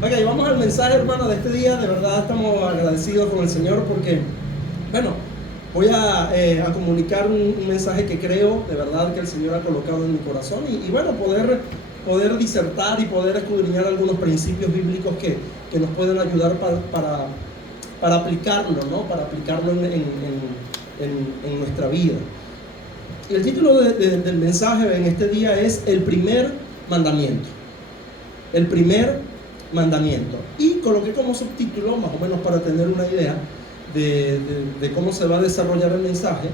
Ok, vamos al mensaje, hermano, de este día. De verdad estamos agradecidos con el Señor porque, bueno, voy a comunicar un mensaje que creo de verdad que el Señor ha colocado en mi corazón y bueno, poder disertar y poder escudriñar algunos principios bíblicos que nos pueden ayudar para aplicarlo, ¿no? Para aplicarlo en nuestra vida. Y el título del mensaje en este día es El primer mandamiento. El primer mandamiento. Y coloqué como subtítulo, más o menos para tener una idea de cómo se va a desarrollar el mensaje,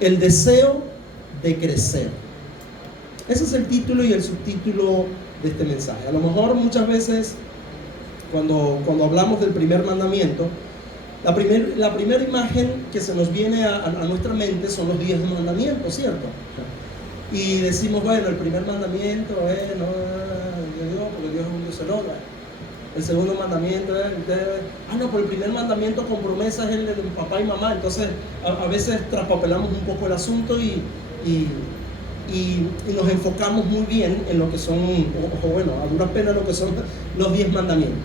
el deseo de crecer. Ese es el título y el subtítulo de este mensaje. A lo mejor muchas veces cuando hablamos del primer mandamiento, la primera imagen que se nos viene a nuestra mente son los 10 mandamientos, ¿cierto? Y decimos, bueno, el primer mandamiento es no de Dios, porque Dios es un Dios celoso. El segundo mandamiento es no, pero el primer mandamiento con promesa es el de papá y mamá. Entonces a veces traspapelamos un poco el asunto y nos enfocamos muy bien en lo que son, o bueno, a duras penas lo que son los 10 mandamientos.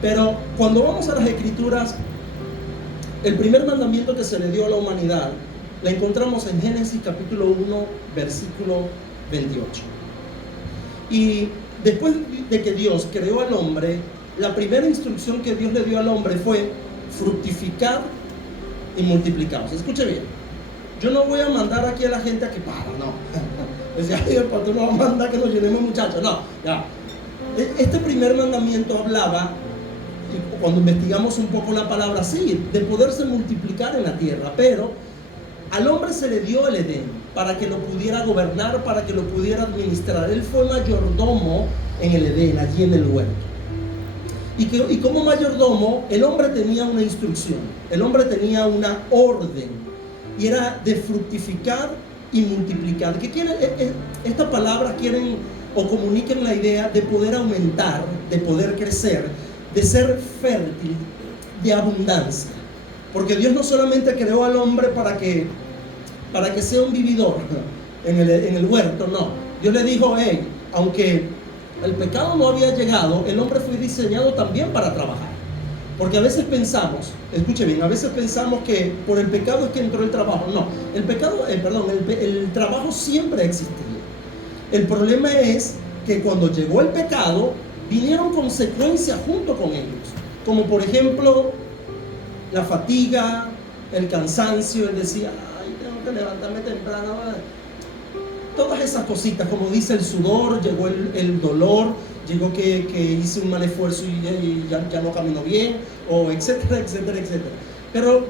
Pero cuando vamos a las Escrituras, el primer mandamiento que se le dio a la humanidad la encontramos en Génesis capítulo 1, versículo 28. Y después de que Dios creó al hombre, la primera instrucción que Dios le dio al hombre fue fructificar y multiplicaros. Escuche bien, yo no voy a mandar aquí a la gente a que para, no. Decía, el pastor no va a mandar que nos llenemos, muchachos, no, ya. Este primer mandamiento hablaba, y cuando investigamos un poco la palabra, sí, de poderse multiplicar en la tierra, pero al hombre se le dio el Edén para que lo pudiera gobernar, para que lo pudiera administrar. Él fue mayordomo en el Edén, allí en el huerto. Y como mayordomo, el hombre tenía una instrucción, el hombre tenía una orden, y era de fructificar y multiplicar. ¿Qué quiere? Estas palabras quieren o comunican la idea de poder aumentar, de poder crecer, de ser fértil, de abundancia. Porque Dios no solamente creó al hombre para que sea un vividor en el huerto, no. Dios le dijo, aunque el pecado no había llegado, el hombre fue diseñado también para trabajar. Porque a veces pensamos, escuche bien, a veces pensamos que por el pecado es que entró el trabajo. No, el trabajo siempre ha existido. El problema es que cuando llegó el pecado, vinieron consecuencias junto con ellos. Como por ejemplo, la fatiga, el cansancio, el decir, tengo que levantarme temprano. Todas esas cositas, como dice el sudor, llegó el dolor, llegó que hice un mal esfuerzo y ya no camino bien, o etcétera, etcétera, etcétera. Pero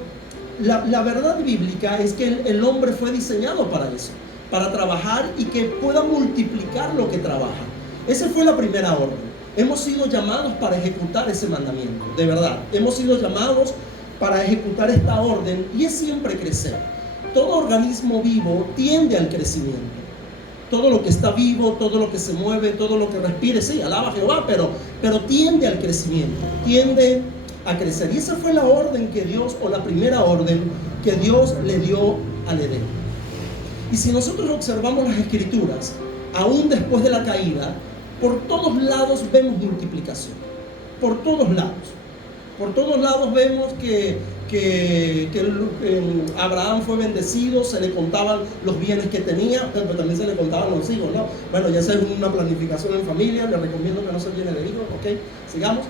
la verdad bíblica es que el hombre fue diseñado para eso, para trabajar y que pueda multiplicar lo que trabaja. Esa fue la primera orden. Hemos sido llamados para ejecutar ese mandamiento, de verdad. Hemos sido llamados para ejecutar esta orden y es siempre crecer. Todo organismo vivo tiende al crecimiento. Todo lo que está vivo, todo lo que se mueve, todo lo que respire, sí, alaba a Jehová, pero tiende al crecimiento, tiende a crecer. Y esa fue la orden que Dios, o la primera orden que Dios le dio al Edén. Y si nosotros observamos las Escrituras, aún después de la caída, por todos lados vemos multiplicación. Por todos lados. Por todos lados vemos que Abraham fue bendecido, se le contaban los bienes que tenía, pero también se le contaban los hijos, ¿no? Bueno, ya sea una planificación en familia, le recomiendo que no se llene de hijos, ¿ok? Sigamos.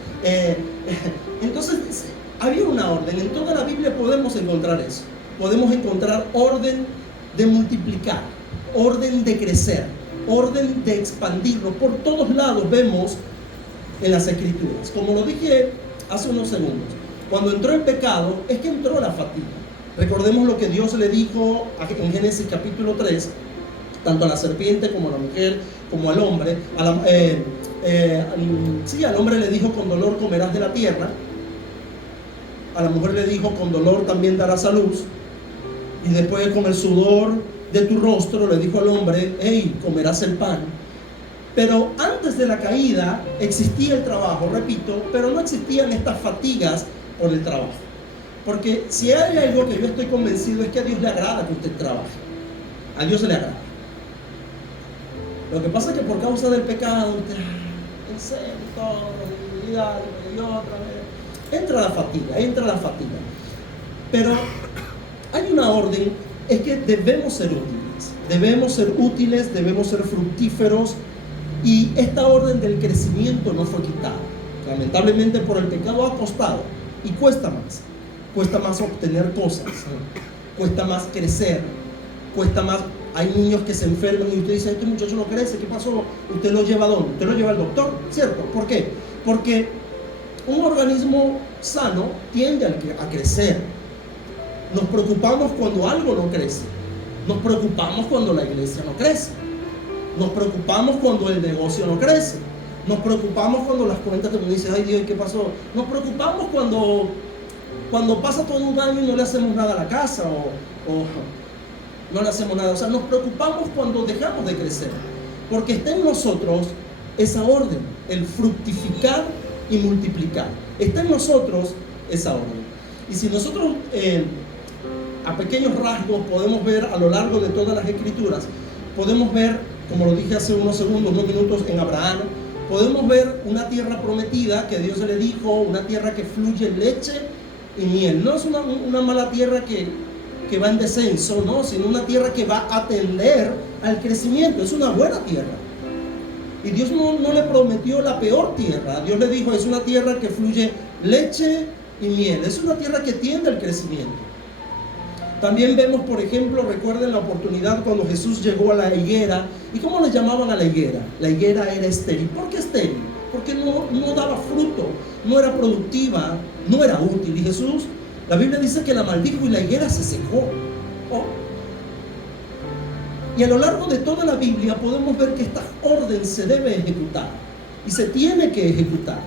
Entonces, había una orden. En toda la Biblia podemos encontrar eso. Podemos encontrar orden de multiplicar, orden de crecer, orden de expandirlo. Por todos lados vemos en las Escrituras. Como lo dije hace unos segundos, cuando entró el pecado, es que entró la fatiga. Recordemos lo que Dios le dijo en Génesis capítulo 3, tanto a la serpiente como a la mujer, como al hombre. Al hombre le dijo, con dolor comerás de la tierra. A la mujer le dijo, con dolor también darás a luz. Y después, con el sudor de tu rostro, le dijo al hombre, comerás el pan. Pero antes de la caída existía el trabajo, repito, pero no existían estas fatigas por el trabajo. Porque si hay algo que yo estoy convencido es que a Dios le agrada que usted trabaje. A Dios le agrada. Lo que pasa es que por causa del pecado, usted, en serio, todo, oportunidad, y otra vez. Entra la fatiga. Pero hay una orden, es que debemos ser útiles, debemos ser fructíferos, y esta orden del crecimiento no fue quitada. Lamentablemente por el pecado ha costado, y cuesta más obtener cosas, cuesta más crecer, cuesta más. Hay niños que se enferman y usted dice, este muchacho no crece, ¿qué pasó? ¿Usted lo lleva a dónde? Usted lo lleva al doctor, ¿cierto? ¿Por qué? Porque un organismo sano tiende a crecer. Nos preocupamos cuando algo no crece. Nos preocupamos cuando la iglesia no crece. Nos preocupamos cuando el negocio no crece. Nos preocupamos cuando las cuentas te dicen, ay Dios, ¿qué pasó? Nos preocupamos cuando pasa todo un año y no le hacemos nada a la casa o no le hacemos nada. O sea, nos preocupamos cuando dejamos de crecer. Porque está en nosotros esa orden, el fructificar y multiplicar. Está en nosotros esa orden. Y si nosotros a pequeños rasgos podemos ver a lo largo de todas las escrituras, podemos ver, como lo dije hace unos minutos en Abraham, podemos ver una tierra prometida que Dios le dijo, una tierra que fluye leche y miel. No es una mala tierra que va en descenso, no, sino una tierra que va a atender al crecimiento. Es una buena tierra. Y Dios no le prometió la peor tierra. Dios le dijo, es una tierra que fluye leche y miel. Es una tierra que tiende al crecimiento. También vemos, por ejemplo, recuerden la oportunidad cuando Jesús llegó a la higuera. ¿Y cómo le llamaban a la higuera? La higuera era estéril. ¿Por qué estéril? Porque no daba fruto, no era productiva, no era útil. Y Jesús, la Biblia dice que la maldijo y la higuera se secó. ¿Oh? Y a lo largo de toda la Biblia podemos ver que esta orden se debe ejecutar y se tiene que ejecutar.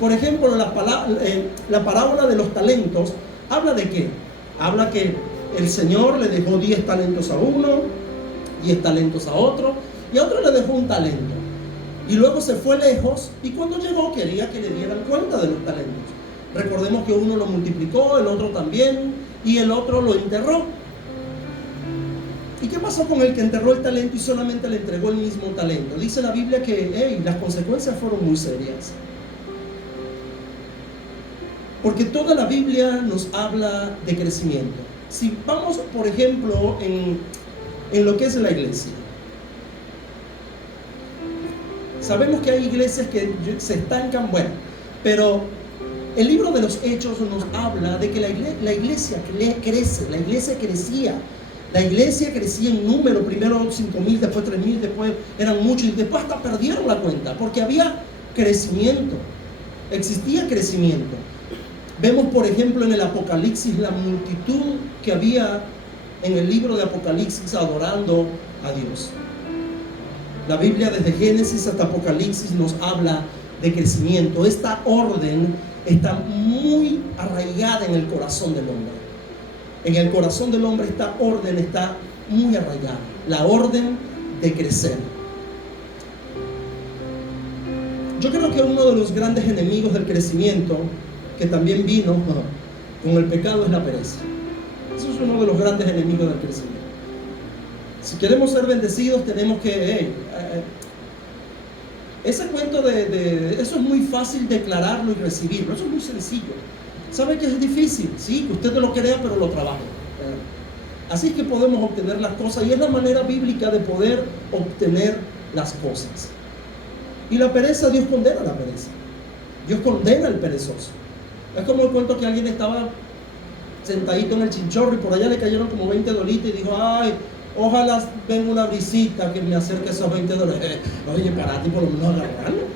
Por ejemplo, la parábola de los talentos habla de qué? Habla que el Señor le dejó 10 talentos a uno, 10 talentos a otro, y a otro le dejó un talento. Y luego se fue lejos, y cuando llegó quería que le dieran cuenta de los talentos. Recordemos que uno lo multiplicó, el otro también, y el otro lo enterró. ¿Y qué pasó con el que enterró el talento y solamente le entregó el mismo talento? Dice la Biblia que las consecuencias fueron muy serias. Porque toda la Biblia nos habla de crecimiento. Si vamos, por ejemplo, en lo que es la iglesia. Sabemos que hay iglesias que se estancan, bueno, pero el libro de los Hechos nos habla de que la iglesia crece, la iglesia crecía. La iglesia crecía en número, primero 5,000, después 3,000, después eran muchos, y después hasta perdieron la cuenta, porque había crecimiento, existía crecimiento. Vemos, por ejemplo, en el Apocalipsis la multitud que había en el libro de Apocalipsis adorando a Dios. La Biblia desde Génesis hasta Apocalipsis nos habla de crecimiento. Esta orden está muy arraigada en el corazón del hombre. En el corazón del hombre esta orden está muy arraigada. La orden de crecer. Yo creo que uno de los grandes enemigos del crecimiento, que también vino con el pecado, es la pereza. Eso es uno de los grandes enemigos del crecimiento. Si queremos ser bendecidos, tenemos que... ese cuento eso es muy fácil declararlo y recibirlo. Eso es muy sencillo. ¿Sabe que es difícil? Sí, que usted no lo crea, pero lo trabaje. Así es que podemos obtener las cosas, y es la manera bíblica de poder obtener las cosas. Y la pereza, Dios condena la pereza. Dios condena al perezoso. Es como el cuento que alguien estaba sentadito en el chinchorro y por allá le cayeron como 20 dolitas y dijo, ay, ojalá venga una visita que me acerque esos 20 dólares. Oye, parate por lo menos agarrarlo.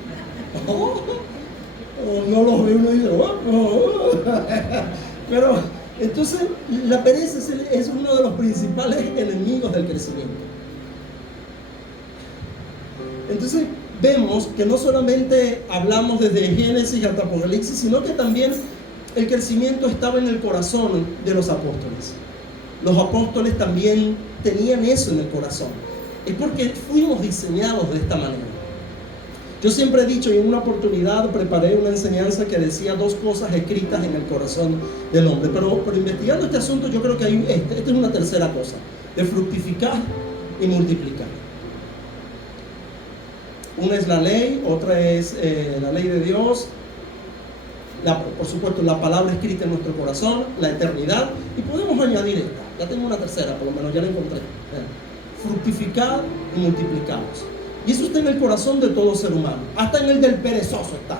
O no los ve uno y dice, Pero entonces la pereza es uno de los principales enemigos del crecimiento. Entonces vemos que no solamente hablamos desde Génesis hasta Apocalipsis, sino que también el crecimiento estaba en el corazón de los apóstoles. Los apóstoles también tenían eso en el corazón. Es porque fuimos diseñados de esta manera. Yo siempre he dicho, y en una oportunidad preparé una enseñanza que decía 2 cosas escritas en el corazón del hombre. Pero investigando este asunto, yo creo que hay esta es una tercera cosa: de fructificar y multiplicar. Una es la ley, otra es la ley de Dios, por supuesto, la palabra escrita en nuestro corazón, la eternidad, y podemos añadir esta. Ya tengo una tercera, por lo menos ya la encontré. Fructificad y multiplicaos. Y eso está en el corazón de todo ser humano, hasta en el del perezoso está.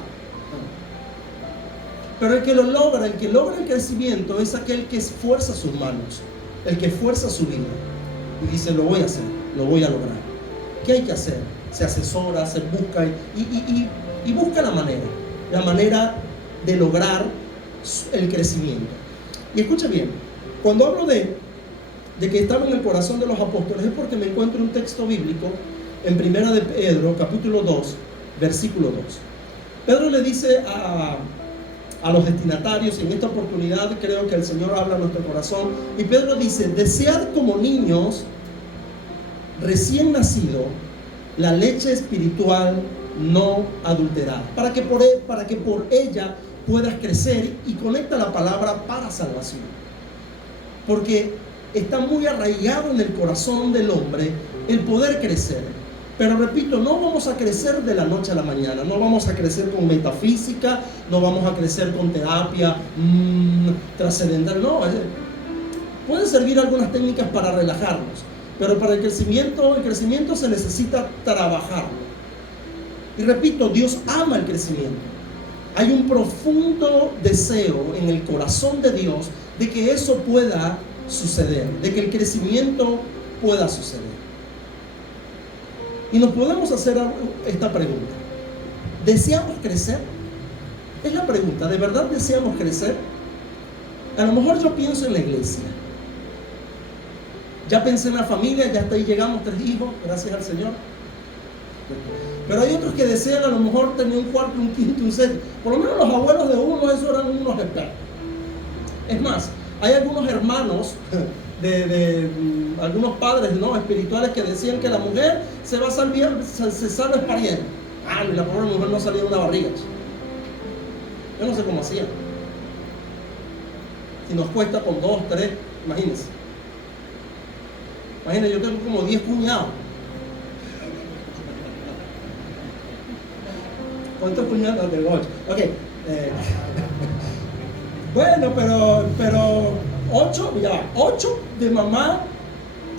Pero el que lo logra, el que logra el crecimiento, es aquel que esfuerza sus manos, el que esfuerza su vida y dice: lo voy a hacer, lo voy a lograr. ¿Qué hay que hacer? Se asesora, se busca y busca la manera de lograr el crecimiento. Y escucha bien, cuando hablo de que estaba en el corazón de los apóstoles, es porque me encuentro un texto bíblico en Primera de Pedro, capítulo 2, versículo 2. Pedro le dice a los destinatarios, y en esta oportunidad creo que el Señor habla a nuestro corazón, y Pedro dice: desead como niños recién nacido la leche espiritual no adulterada, para que por ella puedas crecer, y conecta la palabra para salvación, porque está muy arraigado en el corazón del hombre el poder crecer. Pero repito, no vamos a crecer de la noche a la mañana, no vamos a crecer con metafísica, no vamos a crecer con terapia trascendental, no. Pueden servir algunas técnicas para relajarnos, pero para el crecimiento se necesita trabajarlo. Y repito, Dios ama el crecimiento. Hay un profundo deseo en el corazón de Dios de que eso pueda suceder, de que el crecimiento pueda suceder. Y nos podemos hacer esta pregunta: ¿deseamos crecer? Es la pregunta, ¿de verdad deseamos crecer? A lo mejor yo pienso en la iglesia, ya pensé en la familia, ya hasta ahí llegamos, 3 hijos, gracias al Señor. Pero hay otros que desean a lo mejor tener un cuarto, un quinto, un sexto. Por lo menos los abuelos de uno, esos eran unos expertos. Es más, hay algunos hermanos de algunos padres, ¿no?, espirituales, que decían que la mujer se va a salvar, se salva pariendo. Y la pobre mujer no salía de una barriga. Yo no sé cómo hacían. Si nos cuesta con 2, 3, imagínense. Imagínense, yo tengo como 10 cuñados. ¿Cuántos cuñados tengo? 8. Ok. Bueno, pero 8 de mamá.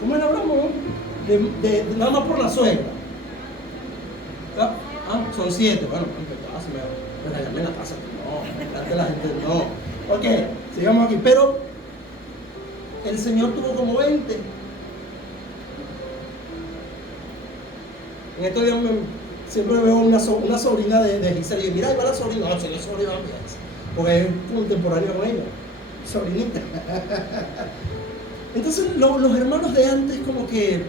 ¿Cómo era hablamos? De nada más por la suegra. Son 7. Bueno, me la llamé en la casa. No, la gente no. Ok, sigamos aquí. Pero el Señor tuvo como 20. En estos días siempre veo una sobrina de Gisela y digo: mira, ahí va la sobrina. No, yo sobrina mía, porque es contemporáneo con ella, sobrinita. Entonces los hermanos de antes como que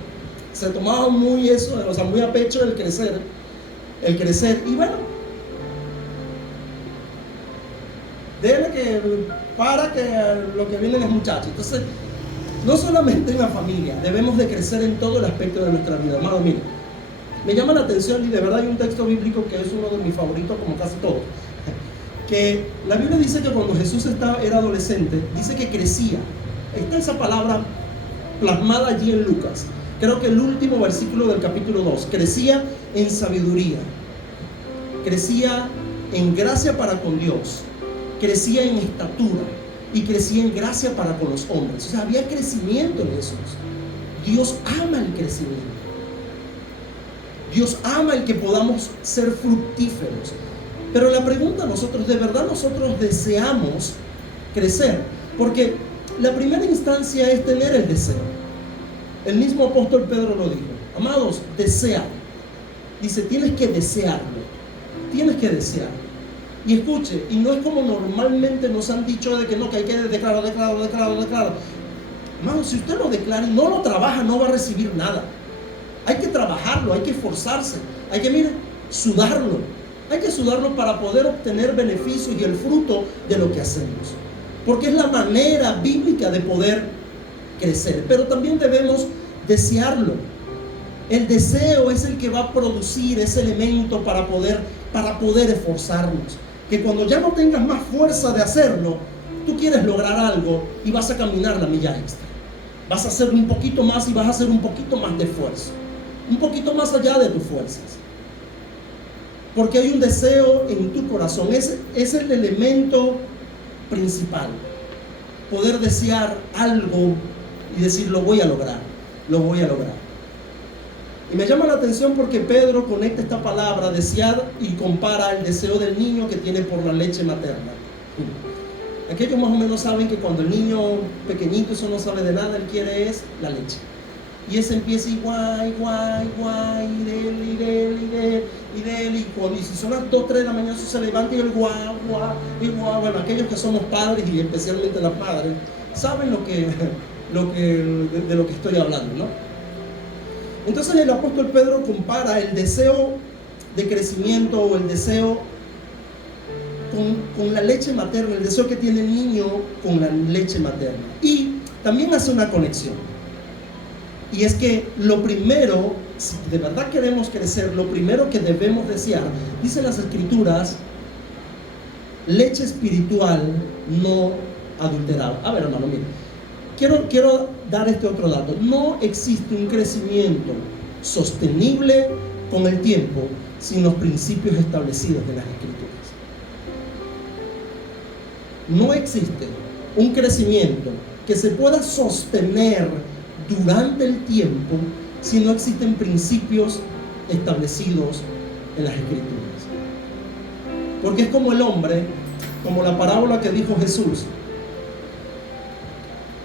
se tomaban muy eso, o sea, muy a pecho el crecer. Y bueno, déjenme que lo que vienen es muchachos. Entonces, no solamente en la familia, debemos de crecer en todo el aspecto de nuestra vida. Hermano, mire, me llama la atención, y de verdad hay un texto bíblico que es uno de mis favoritos, como casi todos, que la Biblia dice que cuando Jesús era adolescente, dice que crecía. Está esa palabra plasmada allí en Lucas, creo que el último versículo del capítulo 2. Crecía en sabiduría, crecía en gracia para con Dios, crecía en estatura y crecía en gracia para con los hombres. O sea, había crecimiento en esos. Dios ama el crecimiento. Dios ama el que podamos ser fructíferos. Pero la pregunta, ¿de verdad nosotros deseamos crecer? Porque la primera instancia es tener el deseo. El mismo apóstol Pedro lo dijo: amados, desea. Dice, tienes que desearlo. Tienes que desearlo. Y escuche, y no es como normalmente nos han dicho de que no, que hay que declarar. Amados, si usted lo declara y no lo trabaja, no va a recibir nada. Hay que trabajarlo, hay que esforzarse, hay que, sudarlo. Hay que sudarlo para poder obtener beneficios y el fruto de lo que hacemos. Porque es la manera bíblica de poder crecer. Pero también debemos desearlo. El deseo es el que va a producir ese elemento para poder esforzarnos. Que cuando ya no tengas más fuerza de hacerlo, tú quieres lograr algo y vas a caminar la milla extra. Vas a hacer un poquito más y vas a hacer un poquito más de esfuerzo. Un poquito más allá de tus fuerzas. Porque hay un deseo en tu corazón. Es el elemento principal. Poder desear algo y decir, lo voy a lograr, lo voy a lograr. Y me llama la atención porque Pedro conecta esta palabra, desear, y compara el deseo del niño que tiene por la leche materna. Aquellos más o menos saben que cuando el niño pequeñito, eso no sabe de nada, él quiere es la leche. Y ese empieza y guay, y si son las 2, 3 de la mañana, eso se levanta y el guau. Bueno, aquellos que somos padres y especialmente las madres, saben de lo que estoy hablando, ¿no? Entonces el apóstol Pedro compara el deseo de crecimiento o el deseo con la leche materna, el deseo que tiene el niño con la leche materna. Y también hace una conexión. Y es que lo primero, si de verdad queremos crecer, lo primero que debemos desear, dicen las escrituras, leche espiritual no adulterada. A ver, hermano, mire, quiero dar este otro dato. No existe un crecimiento sostenible con el tiempo sin los principios establecidos de las escrituras. No existe un crecimiento que se pueda sostener durante el tiempo si no existen principios establecidos en las escrituras. Porque es como el hombre, como la parábola que dijo Jesús,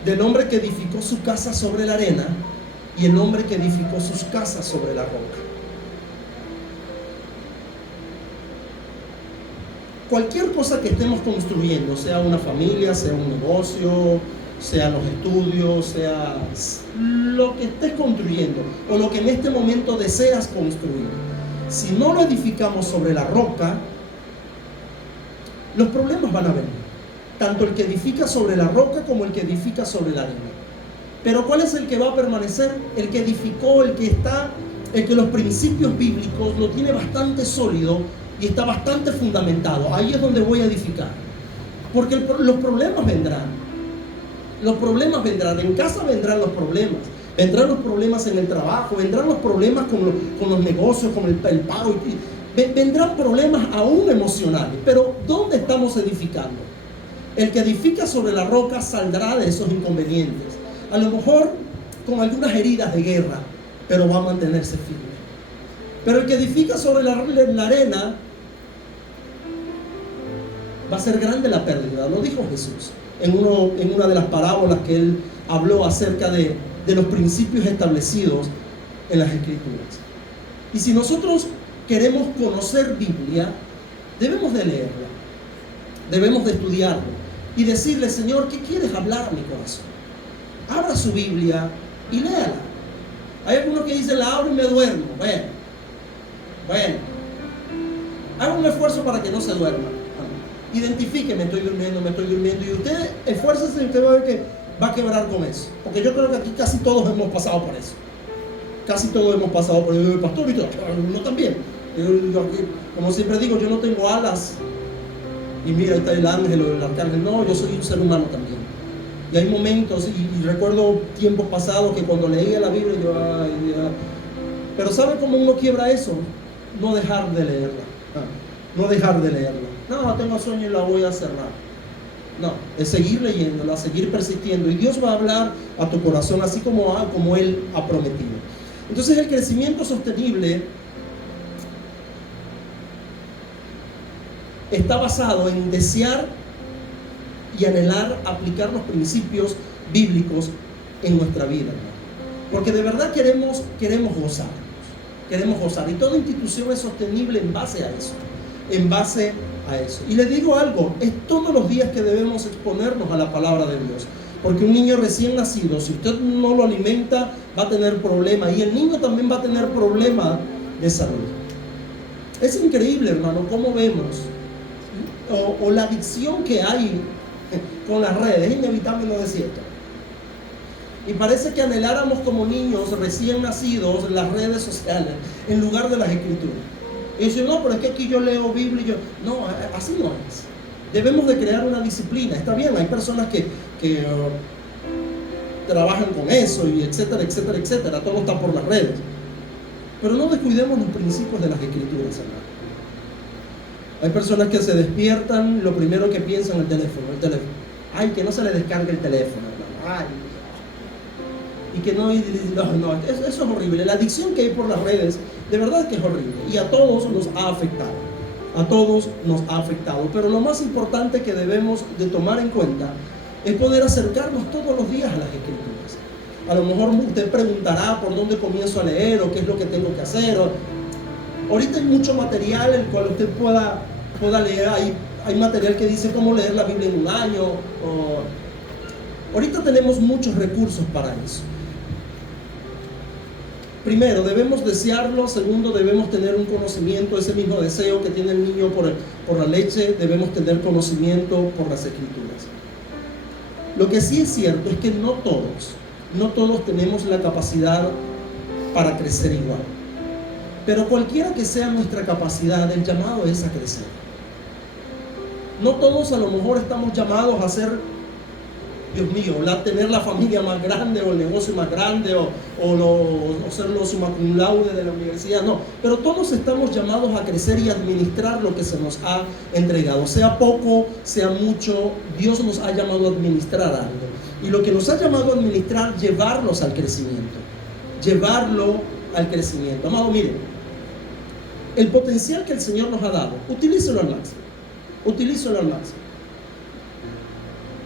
del hombre que edificó su casa sobre la arena y el hombre que edificó sus casas sobre la roca. Cualquier cosa que estemos construyendo, sea una familia, sea un negocio, sea los estudios, sea lo que estés construyendo o lo que en este momento deseas construir, si no lo edificamos sobre la roca, los problemas van a venir. Tanto el que edifica sobre la roca como el que edifica sobre la arena. Pero ¿cuál es el que va a permanecer? El que edificó, el que los principios bíblicos lo tiene bastante sólido y está bastante fundamentado. Ahí es donde voy a edificar. Porque los problemas vendrán. Los problemas vendrán. En casa vendrán los problemas. Vendrán los problemas en el trabajo. Vendrán los problemas con los negocios, con el pago. Vendrán problemas aún emocionales. Pero ¿dónde estamos edificando? El que edifica sobre la roca saldrá de esos inconvenientes. A lo mejor con algunas heridas de guerra, pero va a mantenerse firme. Pero el que edifica sobre la arena, va a ser grande la pérdida. Lo dijo Jesús en una de las parábolas que él habló acerca de los principios establecidos en las escrituras. Y si nosotros queremos conocer Biblia, debemos de leerla, debemos de estudiarla y decirle: Señor, ¿qué quieres hablar a mi corazón? Abra su Biblia y léala. Hay algunos que dicen: la abro y me duermo. Bueno, haga un esfuerzo para que no se duerma. Identifique: me estoy durmiendo. Y usted esfuércese y usted va a ver que va a quebrar con eso. Porque yo creo que aquí casi todos hemos pasado por eso. Casi todos hemos pasado por el pastor y todo. No también. Como siempre digo, yo no tengo alas. Y mira, ahí está el ángel o el arcángel. No, yo soy un ser humano también. Y hay momentos, y recuerdo tiempos pasados que cuando leía la Biblia yo, pero ¿sabe cómo uno quiebra eso? No dejar de leerla. No dejar de leerla. No, tengo sueño y la voy a cerrar. No, es seguir leyéndola, seguir persistiendo. Y Dios va a hablar a tu corazón así como Él ha prometido. Entonces el crecimiento sostenible está basado en desear y anhelar aplicar los principios bíblicos en nuestra vida, ¿no? Porque de verdad queremos gozar, y toda institución es sostenible en base a eso. Y les digo algo, es todos los días que debemos exponernos a la palabra de Dios, porque un niño recién nacido, si usted no lo alimenta, va a tener problemas, y el niño también va a tener problemas de salud. Es increíble, hermano, cómo vemos o la adicción que hay con las redes. Es inevitable no decir esto. Y parece que anheláramos como niños recién nacidos las redes sociales en lugar de las escrituras. Y dicen: no, pero es que aquí yo leo Biblia y yo... No, así no es. Debemos de crear una disciplina. Está bien, hay personas que trabajan con eso y etcétera. Todo está por las redes. Pero no descuidemos los principios de las escrituras, hermano. Hay personas que se despiertan, lo primero que piensan el teléfono. Ay, que no se le descargue el teléfono, hermano. Ay. Y que no, eso es horrible. La adicción que hay por las redes, de verdad que es horrible. Y a todos nos ha afectado. A todos nos ha afectado. Pero lo más importante que debemos de tomar en cuenta es poder acercarnos todos los días a las Escrituras. A lo mejor usted preguntará por dónde comienzo a leer o qué es lo que tengo que hacer. Ahorita hay mucho material el cual usted pueda leer. Hay material que dice cómo leer la Biblia en un año. Ahorita tenemos muchos recursos para eso. Primero, debemos desearlo. Segundo, debemos tener un conocimiento, ese mismo deseo que tiene el niño por la leche, debemos tener conocimiento por las Escrituras. Lo que sí es cierto es que no todos tenemos la capacidad para crecer igual. Pero cualquiera que sea nuestra capacidad, el llamado es a crecer. No todos a lo mejor estamos llamados a ser, Dios mío, tener la familia más grande o el negocio más grande o ser los summa cum laude de la universidad, no. Pero todos estamos llamados a crecer y administrar lo que se nos ha entregado. Sea poco, sea mucho, Dios nos ha llamado a administrar algo. Y lo que nos ha llamado a administrar, llevarlos al crecimiento. Llevarlo al crecimiento. Amado, miren, el potencial que el Señor nos ha dado, utilícelo al máximo. Utilízalo al máximo.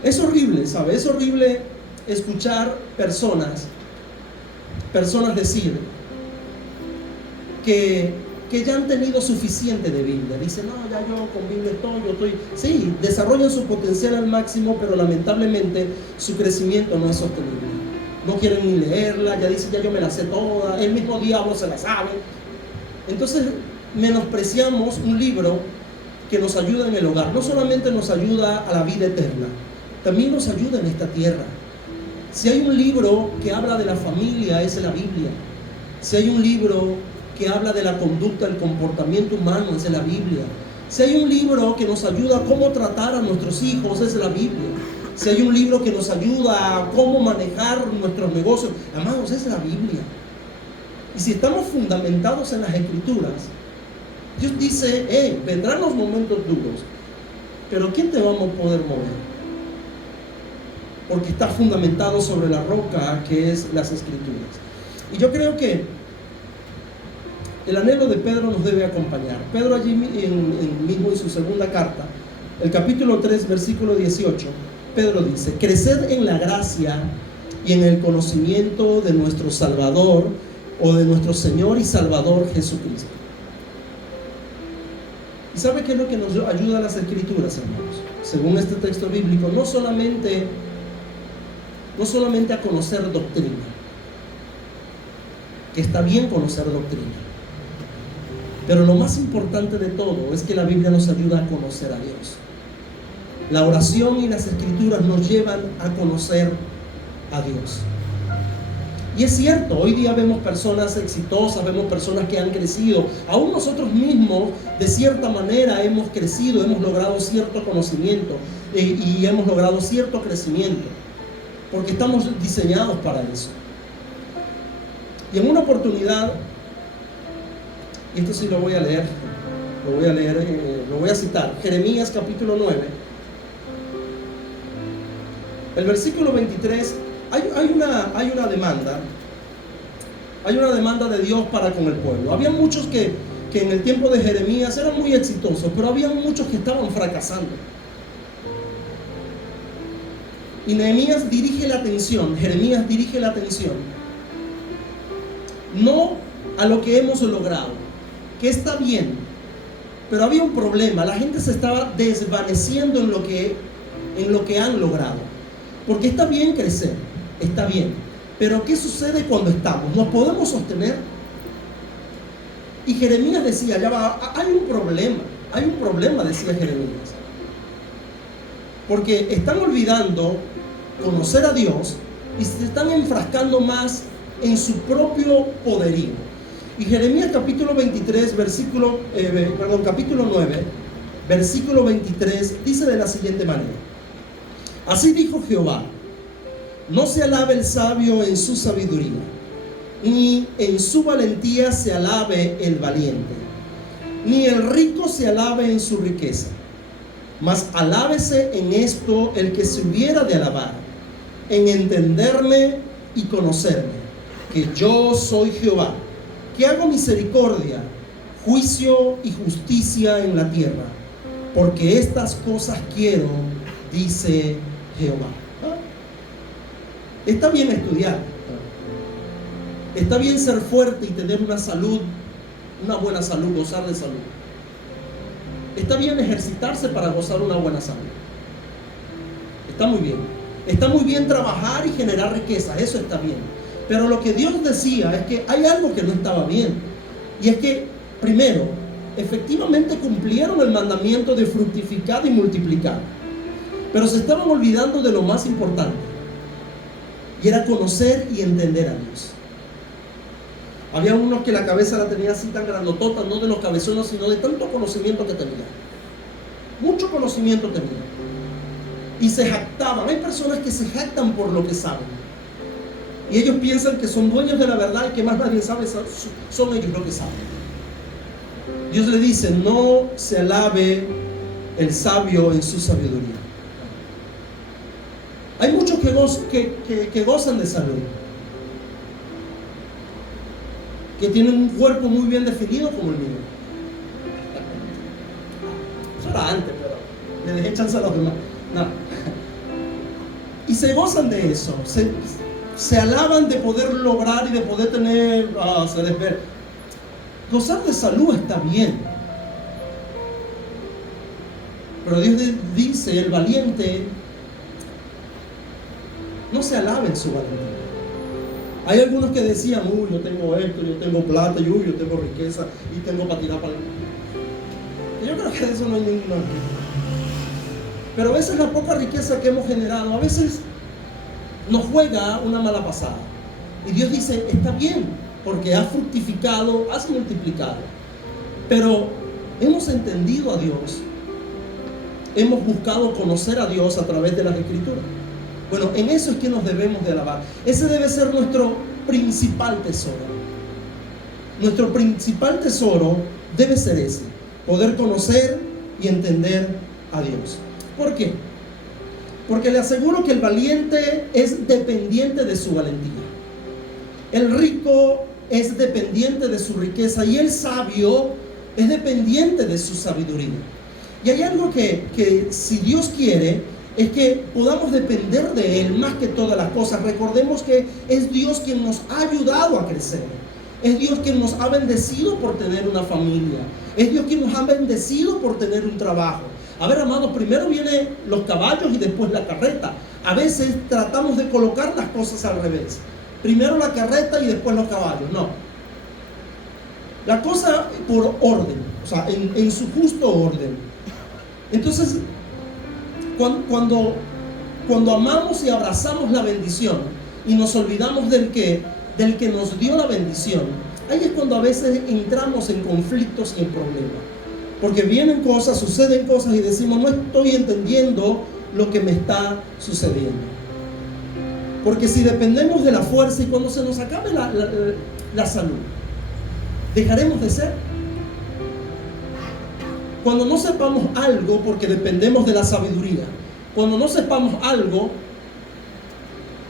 Es horrible, ¿sabe? Es horrible escuchar personas decir que ya han tenido suficiente de Biblia. Dicen, no, ya yo con Biblia estoy. Sí, desarrollan su potencial al máximo, pero lamentablemente su crecimiento no es sostenible. No quieren ni leerla, ya dicen, ya yo me la sé toda, el mismo diablo se la sabe. Entonces menospreciamos un libro que nos ayuda en el hogar. No solamente nos ayuda a la vida eterna, también nos ayuda en esta tierra. Si hay un libro que habla de la familia, es la Biblia. Si hay un libro que habla de la conducta, el comportamiento humano, es la Biblia. Si hay un libro que nos ayuda a cómo tratar a nuestros hijos, es la Biblia. Si hay un libro que nos ayuda a cómo manejar nuestros negocios, amados, es la Biblia. Y si estamos fundamentados en las Escrituras, Dios dice, vendrán los momentos duros, pero ¿quién te va a poder mover? Porque está fundamentado sobre la roca que es las Escrituras. Y yo creo que el anhelo de Pedro nos debe acompañar. Pedro allí mismo en su segunda carta, el capítulo 3, versículo 18, Pedro dice, creced en la gracia y en el conocimiento de nuestro Salvador o de nuestro Señor y Salvador Jesucristo. ¿Y sabe qué es lo que nos ayuda a las Escrituras, hermanos? Según este texto bíblico, no solamente a conocer doctrina, que está bien conocer doctrina, pero lo más importante de todo es que la Biblia nos ayuda a conocer a Dios. La oración y las Escrituras nos llevan a conocer a Dios. Y es cierto, hoy día vemos personas exitosas, vemos personas que han crecido. Aún nosotros mismos, de cierta manera, hemos crecido, hemos logrado cierto conocimiento y hemos logrado cierto crecimiento, porque estamos diseñados para eso. Y en una oportunidad, y esto sí lo voy a leer, lo voy a citar, Jeremías capítulo 9, el versículo 23. Hay una demanda de Dios para con el pueblo. Había muchos que en el tiempo de Jeremías eran muy exitosos, pero había muchos que estaban fracasando. Y Jeremías dirige la atención no a lo que hemos logrado, que está bien, pero había un problema. La gente se estaba desvaneciendo en lo que han logrado. Porque está bien crecer, está bien, pero ¿qué sucede cuando estamos? ¿Nos podemos sostener? Y Jeremías decía, ya va, hay un problema, decía Jeremías, porque están olvidando conocer a Dios y se están enfrascando más en su propio poderío. Y Jeremías capítulo 23, capítulo 9, versículo 23, dice de la siguiente manera: así dijo Jehová, no se alabe el sabio en su sabiduría, ni en su valentía se alabe el valiente, ni el rico se alabe en su riqueza, mas alábese en esto el que se hubiera de alabar, en entenderme y conocerme, que yo soy Jehová, que hago misericordia, juicio y justicia en la tierra, porque estas cosas quiero, dice Jehová. Está bien estudiar, está bien ser fuerte y tener una salud, una buena salud, gozar de salud. Está bien ejercitarse para gozar una buena salud. Está muy bien. Está muy bien trabajar y generar riqueza, eso está bien. Pero lo que Dios decía es que hay algo que no estaba bien. Y es que, primero, efectivamente cumplieron el mandamiento de fructificar y multiplicar. Pero se estaban olvidando de lo más importante. Y era conocer y entender a Dios. Había unos que la cabeza la tenía así tan grandotota, no de los cabezones, sino de tanto conocimiento que tenía. Mucho conocimiento tenía. Y se jactaban. Hay personas que se jactan por lo que saben. Y ellos piensan que son dueños de la verdad y que más nadie sabe, son ellos los que saben. Dios le dice, no se alabe el sabio en su sabiduría. Hay muchos que gozan de salud, que tienen un cuerpo muy bien definido como el mío. Eso era antes, pero le dejé chance a los demás. No. Y se gozan de eso, se alaban de poder lograr y de poder tener, se les ve. Gozar de salud está bien, pero Dios dice, el valiente no se alaba en su valentía. Hay algunos que decían, yo tengo esto, yo tengo plata, yo tengo riqueza y tengo para tirar para el mundo. Yo creo que de eso no hay ninguna. Pero a veces la poca riqueza que hemos generado, a veces nos juega una mala pasada. Y Dios dice, está bien, porque has fructificado, has multiplicado. Pero hemos entendido a Dios, hemos buscado conocer a Dios a través de las Escrituras. Bueno, en eso es que nos debemos de alabar. Ese debe ser nuestro principal tesoro. Nuestro principal tesoro debe ser ese, poder conocer y entender a Dios. ¿Por qué? Porque le aseguro que el valiente es dependiente de su valentía. El rico es dependiente de su riqueza y el sabio es dependiente de su sabiduría. Y hay algo que si Dios quiere, es que podamos depender de Él más que todas las cosas. Recordemos que es Dios quien nos ha ayudado a crecer. Es Dios quien nos ha bendecido por tener una familia. Es Dios quien nos ha bendecido por tener un trabajo. A ver, amados, primero vienen los caballos y después la carreta. A veces tratamos de colocar las cosas al revés. Primero la carreta y después los caballos. No. La cosa por orden, o sea, en su justo orden. Entonces, cuando amamos y abrazamos la bendición y nos olvidamos del que nos dio la bendición, ahí es cuando a veces entramos en conflictos y en problemas. Porque vienen cosas, suceden cosas y decimos, no estoy entendiendo lo que me está sucediendo. Porque si dependemos de la fuerza y cuando se nos acabe la salud, dejaremos de ser. Cuando no sepamos algo, porque dependemos de la sabiduría, cuando no sepamos algo,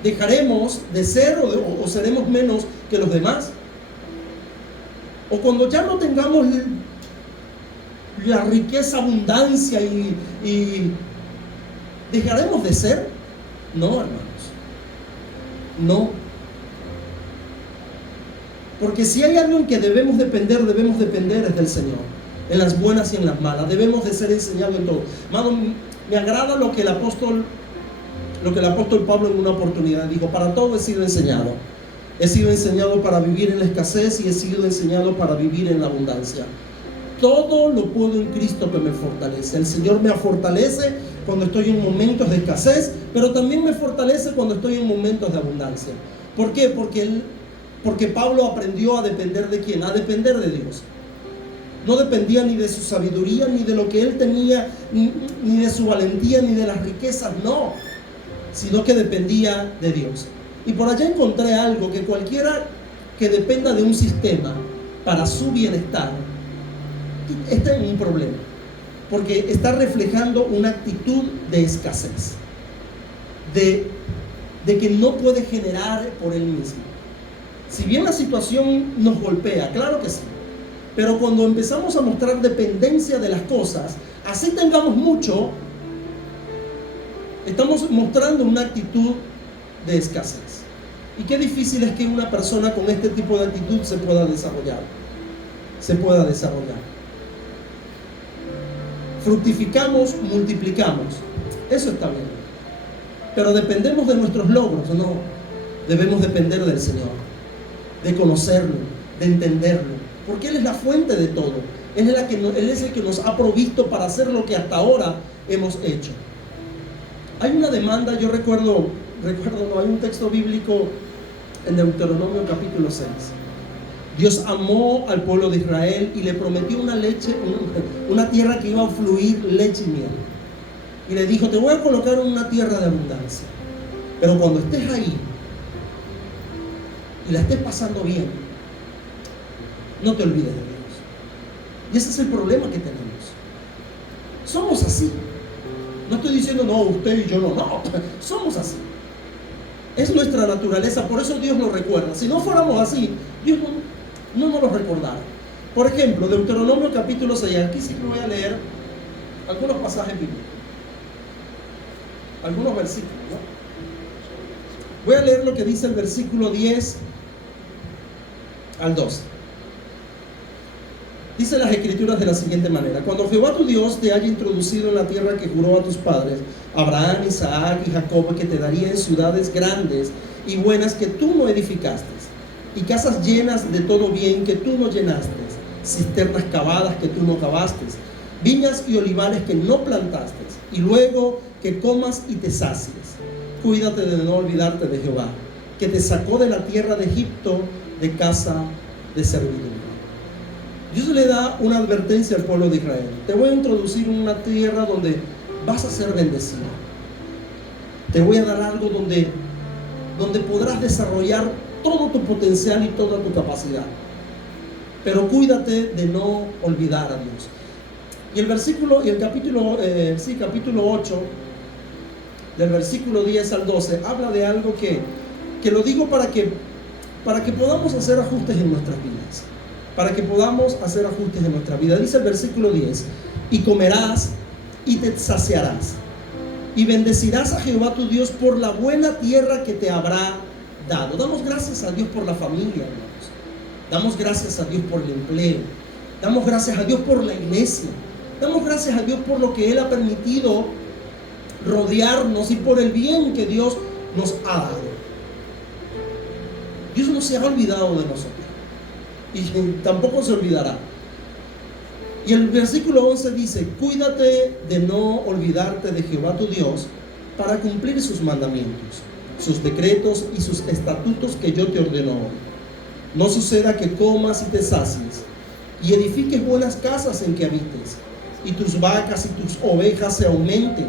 dejaremos de ser o seremos menos que los demás. O cuando ya no tengamos la riqueza, abundancia y dejaremos de ser. No, hermanos, no. Porque si hay algo en que debemos depender es del Señor. En las buenas y en las malas. Debemos de ser enseñados en todo. Hermano, me agrada lo que el apóstol Pablo en una oportunidad dijo: para todo he sido enseñado. He sido enseñado para vivir en la escasez y he sido enseñado para vivir en la abundancia. Todo lo puedo en Cristo que me fortalece. El Señor me fortalece cuando estoy en momentos de escasez, pero también me fortalece cuando estoy en momentos de abundancia. ¿Por qué? Porque Pablo aprendió a depender de ¿quién? A depender de Dios. No dependía ni de su sabiduría, ni de lo que él tenía, ni de su valentía, ni de las riquezas, no, sino que dependía de Dios. Y por allá encontré algo, que cualquiera que dependa de un sistema para su bienestar, está en un problema, porque está reflejando una actitud de escasez, de que no puede generar por él mismo. Si bien la situación nos golpea, claro que sí, pero cuando empezamos a mostrar dependencia de las cosas, así tengamos mucho, estamos mostrando una actitud de escasez. Y qué difícil es que una persona con este tipo de actitud se pueda desarrollar. Fructificamos, multiplicamos, eso está bien, pero dependemos de nuestros logros. No, debemos depender del Señor, de conocerlo, de entenderlo, porque Él es la fuente de todo. Él es el que nos ha provisto para hacer lo que hasta ahora hemos hecho. Hay una demanda, yo recuerdo, hay un texto bíblico en Deuteronomio capítulo 6. Dios amó al pueblo de Israel y le prometió una tierra que iba a fluir leche y miel. Y le dijo: te voy a colocar en una tierra de abundancia, pero cuando estés ahí y la estés pasando bien, no te olvides de Dios. Y ese es el problema que tenemos. Somos así. No estoy diciendo, no, usted y yo no, somos así. Es nuestra naturaleza, por eso Dios nos recuerda. Si no fuéramos así, Dios no nos lo recordara. Por ejemplo, Deuteronomio capítulo 6, aquí sí que voy a leer algunos pasajes bíblicos, algunos versículos, ¿no? Voy a leer lo que dice el versículo 10 al 12. Dice las Escrituras de la siguiente manera: cuando Jehová tu Dios te haya introducido en la tierra que juró a tus padres, Abraham, Isaac y Jacob, que te daría en ciudades grandes y buenas que tú no edificaste, y casas llenas de todo bien que tú no llenaste, cisternas cavadas que tú no cavaste, viñas y olivares que no plantaste, y luego que comas y te sacies. Cuídate de no olvidarte de Jehová, que te sacó de la tierra de Egipto, de casa de servidumbre. Dios le da una advertencia al pueblo de Israel: te voy a introducir en una tierra donde vas a ser bendecido. Te voy a dar algo donde podrás desarrollar todo tu potencial y toda tu capacidad. Pero cuídate de no olvidar a Dios. Y el capítulo 8, del versículo 10 al 12, habla de algo que lo digo para que podamos hacer ajustes en nuestras vidas. Dice el versículo 10: y comerás y te saciarás, y bendecirás a Jehová tu Dios por la buena tierra que te habrá dado. Damos gracias a Dios por la familia, hermanos. Damos gracias a Dios por el empleo. Damos gracias a Dios por la iglesia. Damos gracias a Dios por lo que Él ha permitido rodearnos y por el bien que Dios nos ha dado. Dios no se ha olvidado de nosotros y tampoco se olvidará. Y el versículo 11 dice: cuídate de no olvidarte de Jehová tu Dios para cumplir sus mandamientos, sus decretos y sus estatutos que yo te ordeno hoy. No suceda que comas y te sacies y edifiques buenas casas en que habites, y tus vacas y tus ovejas se aumenten,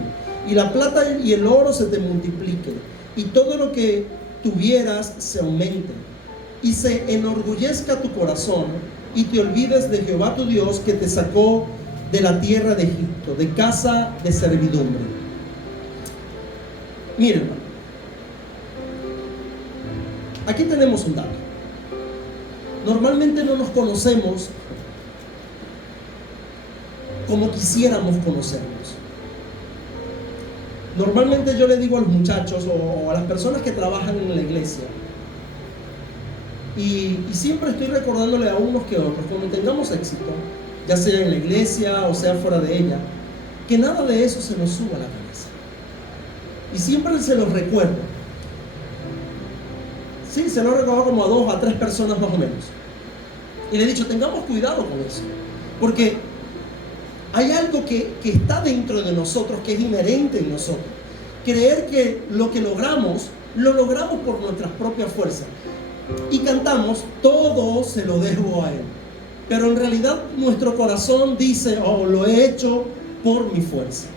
y la plata y el oro se te multipliquen, y todo lo que tuvieras se aumente, y se enorgullezca tu corazón, y te olvides de Jehová tu Dios, que te sacó de la tierra de Egipto, de casa de servidumbre. Miren, aquí tenemos un dato. Normalmente no nos conocemos como quisiéramos conocernos. Normalmente yo le digo a los muchachos o a las personas que trabajan en la iglesia, y siempre estoy recordándole a unos que a otros, cuando tengamos éxito, ya sea en la iglesia o sea fuera de ella, que nada de eso se nos suba a la cabeza. Y siempre se los recuerdo. Sí, se lo he recordado como a 2 a 3 personas más o menos. Y le he dicho: tengamos cuidado con eso, porque hay algo que está dentro de nosotros, que es inherente en nosotros. Creer que lo que logramos, lo logramos por nuestras propias fuerzas. Y cantamos: todo se lo debo a Él. Pero en realidad nuestro corazón dice: oh, lo he hecho por mi fuerza.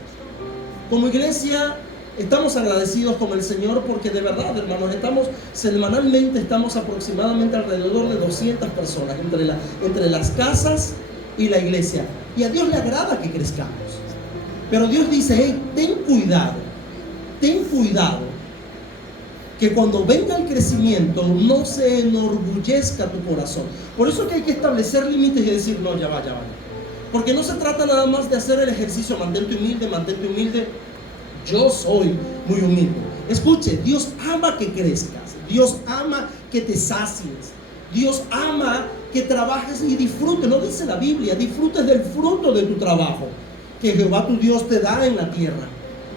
Como iglesia estamos agradecidos con el Señor, porque de verdad, hermanos, semanalmente estamos aproximadamente alrededor de 200 personas entre las casas y la iglesia. Y a Dios le agrada que crezcamos. Pero Dios dice, hey, ten cuidado, que cuando venga el crecimiento no se enorgullezca tu corazón. Por eso es que hay que establecer límites y decir, no, ya va. Porque no se trata nada más de hacer el ejercicio, mantente humilde. Yo soy muy humilde. Escuche, Dios ama que crezcas, Dios ama que te sacies, Dios ama que trabajes y disfrutes. No dice la Biblia, disfrutes del fruto de tu trabajo que Jehová tu Dios te da en la tierra,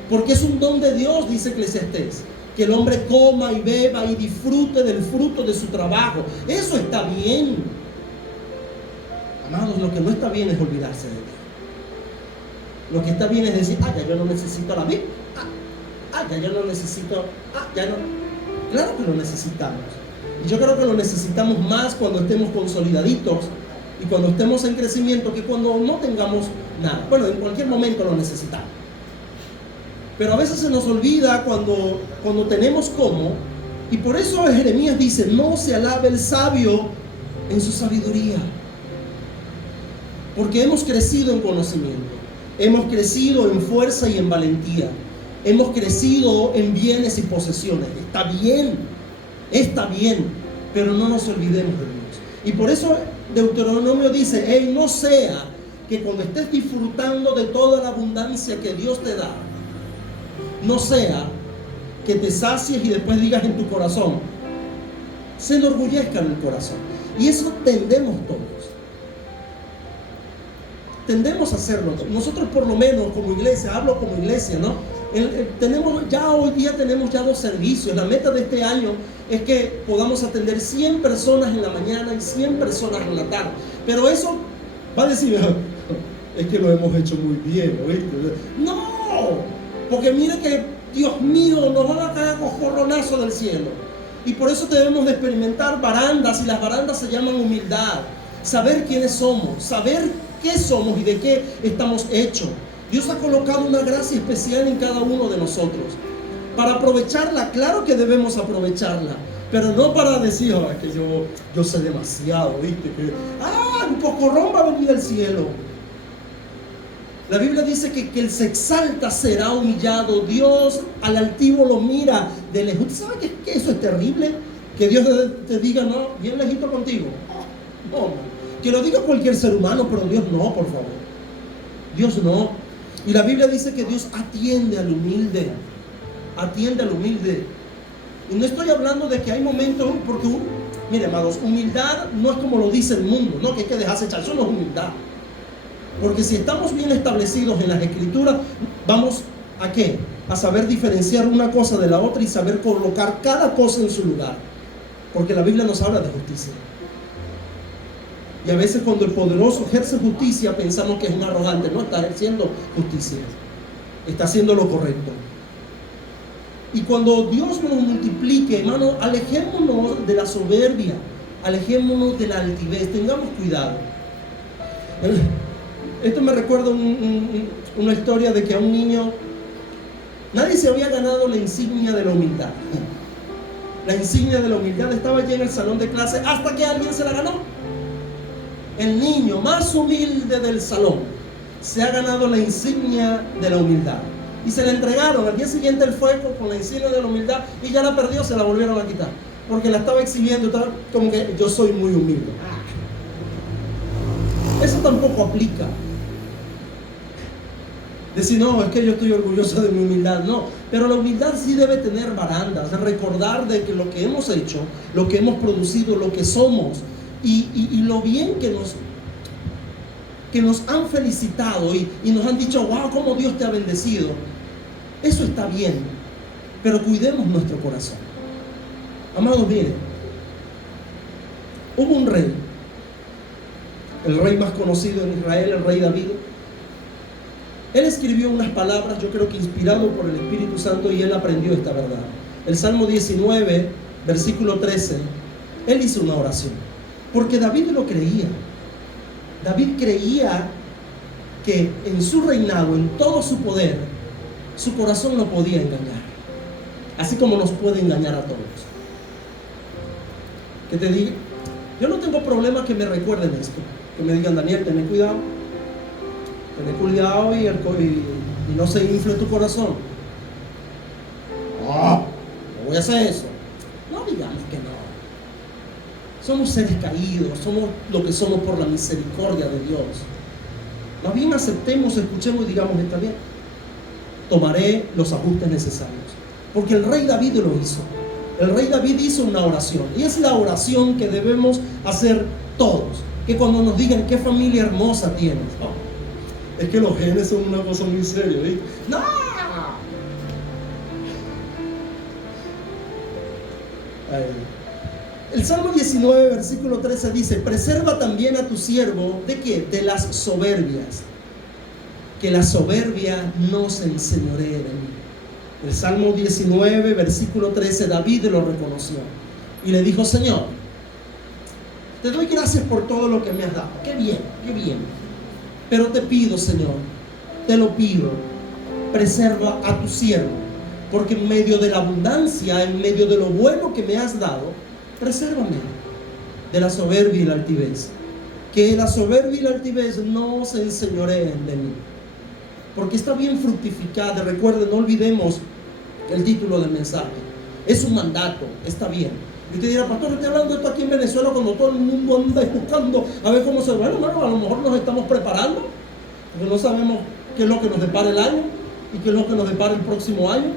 porque es un don de Dios, dice Eclesiastés, que el hombre coma y beba y disfrute del fruto de su trabajo. Eso está bien. Amados, lo que no está bien es olvidarse de Dios. Lo que está bien es decir, ya yo no necesito la Biblia, ya yo no necesito, ya no. Claro que lo necesitamos. Y yo creo que lo necesitamos más cuando estemos consolidaditos y cuando estemos en crecimiento que cuando no tengamos nada. Bueno, en cualquier momento lo necesitamos. Pero a veces se nos olvida cuando tenemos cómo. Y por eso Jeremías dice, no se alabe el sabio en su sabiduría. Porque hemos crecido en conocimiento, hemos crecido en fuerza y en valentía, hemos crecido en bienes y posesiones. Está bien, pero no nos olvidemos de Dios. Y por eso Deuteronomio dice, hey, no sea que cuando estés disfrutando de toda la abundancia que Dios te da, no sea que te sacies y después digas en tu corazón, se enorgullezca en el corazón. Y eso tendemos todos. Tendemos a hacerlo. Nosotros por lo menos como iglesia, hablo como iglesia, ¿no? Hoy día tenemos ya 2 servicios. La meta de este año es que podamos atender 100 personas en la mañana y 100 personas en la tarde. Pero eso va a decir, es que lo hemos hecho muy bien, ¿oíste? No, porque mire que, Dios mío, nos van a caer cojonazos del cielo. Y por eso debemos de experimentar barandas, y las barandas se llaman humildad. Saber quiénes somos, saber qué somos y de qué estamos hechos. Dios ha colocado una gracia especial en cada uno de nosotros. Para aprovecharla, claro que debemos aprovecharla, pero no para decir, que yo sé demasiado, ¿viste? Un pocorrón va a venir del cielo. La Biblia dice que el se exalta será humillado. Dios al altivo lo mira de lejos. ¿Usted sabe que eso es terrible? Que Dios te diga, no, bien lejito contigo. No, que lo diga cualquier ser humano, pero Dios no, por favor. Dios no. Y la Biblia dice que Dios atiende al humilde. Atiende al humilde. Y no estoy hablando de que hay momentos, porque, mire, amados, humildad no es como lo dice el mundo, no, que hay que dejarse echar. Eso no es humildad. Porque si estamos bien establecidos en las Escrituras, vamos ¿a qué? A saber diferenciar una cosa de la otra y saber colocar cada cosa en su lugar. Porque la Biblia nos habla de justicia. Y a veces cuando el poderoso ejerce justicia pensamos que es un arrogante. No está ejerciendo justicia, está haciendo lo correcto. Y cuando Dios nos multiplique, hermano, alejémonos de la soberbia, alejémonos de la altivez, tengamos cuidado. Esto me recuerda una historia de que a un niño, nadie se había ganado la insignia de la humildad. La insignia de la humildad estaba allí en el salón de clase hasta que alguien se la ganó. El niño más humilde del salón se ha ganado la insignia de la humildad. Y se la entregaron. Al día siguiente él fue con la insignia de la humildad y ya la perdió, se la volvieron a quitar. Porque la estaba exhibiendo, estaba como que yo soy muy humilde. Eso tampoco aplica. Decir, no, es que yo estoy orgulloso de mi humildad. No, pero la humildad sí debe tener barandas, de recordar de que lo que hemos hecho, lo que hemos producido, lo que somos y lo bien que nos han felicitado y nos han dicho, wow, cómo Dios te ha bendecido. Eso está bien, pero cuidemos nuestro corazón. Amados, miren, hubo un rey, el rey más conocido en Israel, el rey David. Él escribió unas palabras, yo creo que inspirado por el Espíritu Santo, y él aprendió esta verdad. El Salmo 19, versículo 13, él hizo una oración, porque David lo creía. David creía que en su reinado, en todo su poder, su corazón no podía engañar, así como nos puede engañar a todos. Que te diga, yo no tengo problema que me recuerden esto. que me digan: Daniel, ten cuidado y no se infle tu corazón. No voy a hacer eso. No digamos que no. Somos seres caídos, somos lo que somos por la misericordia de Dios. Más bien aceptemos, escuchemos y digamos: está bien, tomaré los ajustes necesarios. Porque el rey David lo hizo. El rey David hizo una oración, y es la oración que debemos hacer todos. Que cuando nos digan: qué familia hermosa tienes, es que los genes son una cosa muy seria, ¿sí? ¡No! El Salmo 19, versículo 13 dice: preserva también a tu siervo, ¿de qué? De las soberbias, que la soberbia no se enseñoree de mí. El Salmo 19, versículo 13, David lo reconoció y le dijo: Señor, te doy gracias por todo lo que me has dado. Qué bien, qué bien. Pero te pido, Señor, te lo pido, preserva a tu siervo, porque en medio de la abundancia, en medio de lo bueno que me has dado, presérvame de la soberbia y la altivez. Que la soberbia y la altivez no se enseñoreen de mí, porque está bien fructificada. Recuerden, no olvidemos el título del mensaje. Es un mandato, está bien. Y usted dirá: pastor, estoy hablando de esto aquí en Venezuela cuando todo el mundo anda buscando a ver cómo se... Bueno, a lo mejor nos estamos preparando, porque no sabemos qué es lo que nos depara el año y qué es lo que nos depara el próximo año.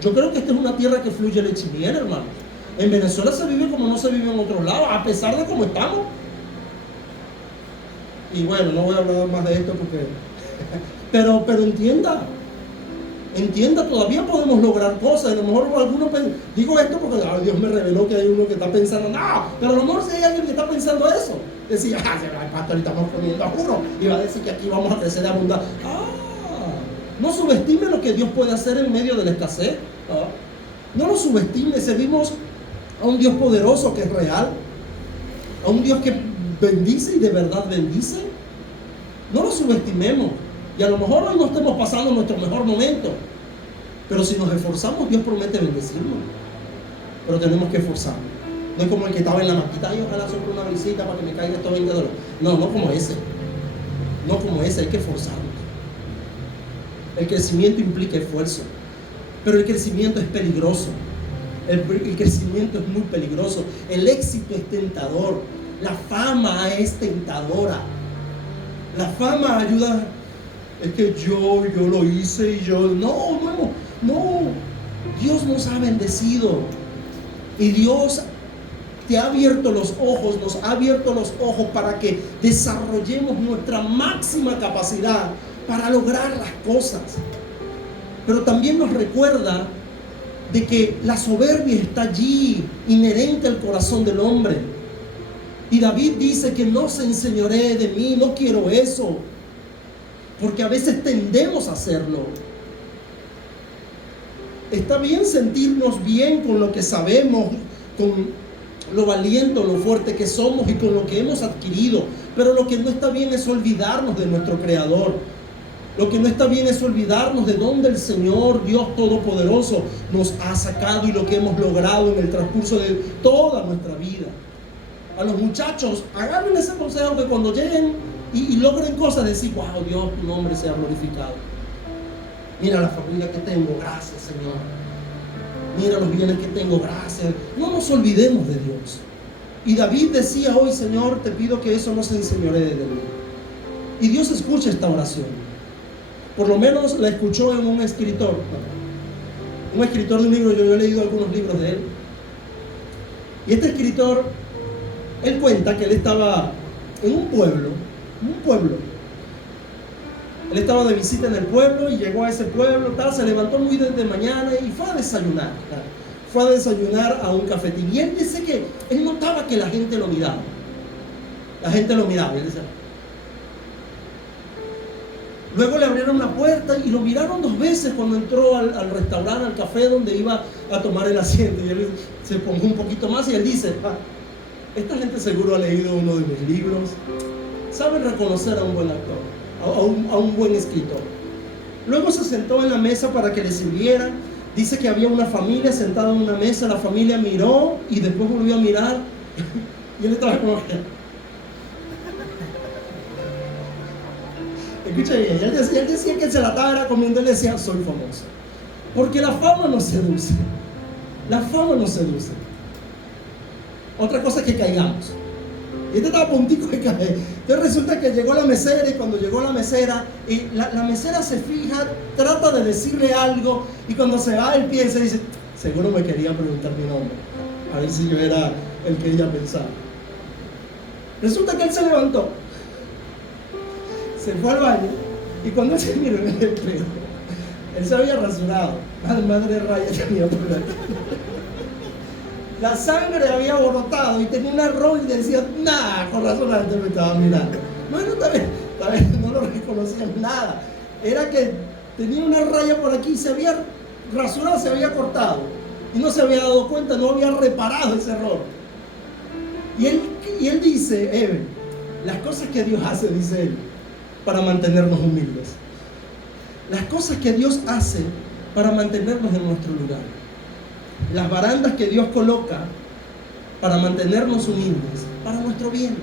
Yo creo que esta es una tierra que fluye leche y miel, hermano. En Venezuela se vive como no se vive en otros lados, a pesar de cómo estamos. Y bueno, no voy a hablar más de esto porque... pero entienda, todavía podemos lograr cosas. A lo mejor algunos, digo esto porque Dios me reveló que hay uno que está pensando, no, pero a lo mejor si hay alguien que está pensando eso, decía: pastor, estamos poniendo a juro, y va a decir que aquí vamos a crecer de abundancia. No subestime lo que Dios puede hacer en medio de la escasez. No lo subestime. Servimos a un Dios poderoso que es real, a un Dios que bendice y de verdad bendice. No lo subestimemos. Y a lo mejor hoy no estemos pasando nuestro mejor momento, pero si nos esforzamos, Dios promete bendecirnos. Pero tenemos que esforzarnos. No es como el que estaba en la maquita: y ojalá sobre una brisita para que me caiga estos $20. No como ese. No como ese, hay que esforzarnos. El crecimiento implica esfuerzo, pero el crecimiento es peligroso. El crecimiento es muy peligroso. El éxito es tentador. La fama es tentadora. La fama ayuda. Es que yo lo hice y yo... No. Dios nos ha bendecido. Y Dios te ha abierto los ojos, nos ha abierto los ojos para que desarrollemos nuestra máxima capacidad para lograr las cosas. Pero también nos recuerda de que la soberbia está allí, inherente al corazón del hombre. Y David dice que no se enseñoree de mí. No quiero eso, porque a veces tendemos a hacerlo. Está bien sentirnos bien con lo que sabemos, con lo valiente, lo fuerte que somos y con lo que hemos adquirido, pero lo que no está bien es olvidarnos de nuestro Creador. Lo que no está bien es olvidarnos de dónde el Señor Dios Todopoderoso nos ha sacado y lo que hemos logrado en el transcurso de toda nuestra vida. A los muchachos, agarren ese consejo, que cuando lleguen y logren cosas, decir: wow, Dios, tu nombre sea glorificado. Mira la familia que tengo, gracias, Señor. Mira los bienes que tengo, gracias. No nos olvidemos de Dios. Y David decía hoy: Señor, te pido que eso no se enseñoree de mí. Y Dios escucha esta oración. Por lo menos la escuchó en un escritor de un libro. Yo he leído algunos libros de él. Y este escritor, él cuenta que él estaba en un pueblo. Él estaba de visita en el pueblo y llegó a ese pueblo, se levantó muy de mañana y fue a desayunar. Fue a desayunar a un cafetín. Y él dice que él notaba que la gente lo miraba. Y él decía... Luego le abrieron la puerta y lo miraron 2 veces cuando entró al restaurante, al café donde iba a tomar el asiento. Y él se ponjó un poquito más y él dice: esta gente seguro ha leído uno de mis libros, sabe reconocer a un buen actor, a un buen escritor. Luego se sentó en la mesa para que le sirvieran. Dice que había una familia sentada en una mesa. La familia miró y después volvió a mirar y él estaba como que... Escucha bien, él decía que se la estaba comiendo, él decía, soy famoso. Porque la fama nos seduce. La fama nos seduce. Otra cosa es que caigamos. Y este estaba a puntico de caer. Entonces resulta que llegó la mesera, y cuando llegó la mesera, y la mesera se fija, trata de decirle algo, y cuando se va él piensa y dice, seguro me quería preguntar mi nombre, a ver si yo era el que ella pensaba. Resulta que él se levantó, se fue al baño, y cuando él se miró en el espejo, él se había rasurado. Madre raya tenía por aquí. La sangre había brotado y tenía una roja y decía, nada, con razón la gente me estaba mirando. Bueno, tal vez no lo reconocían nada. Era que tenía una raya por aquí, se había rasurado, se había cortado. Y no se había dado cuenta, no había reparado ese error. Y él dice, las cosas que Dios hace, dice él, para mantenernos humildes. Las cosas que Dios hace para mantenernos en nuestro lugar. Las barandas que Dios coloca para mantenernos humildes, para nuestro bien.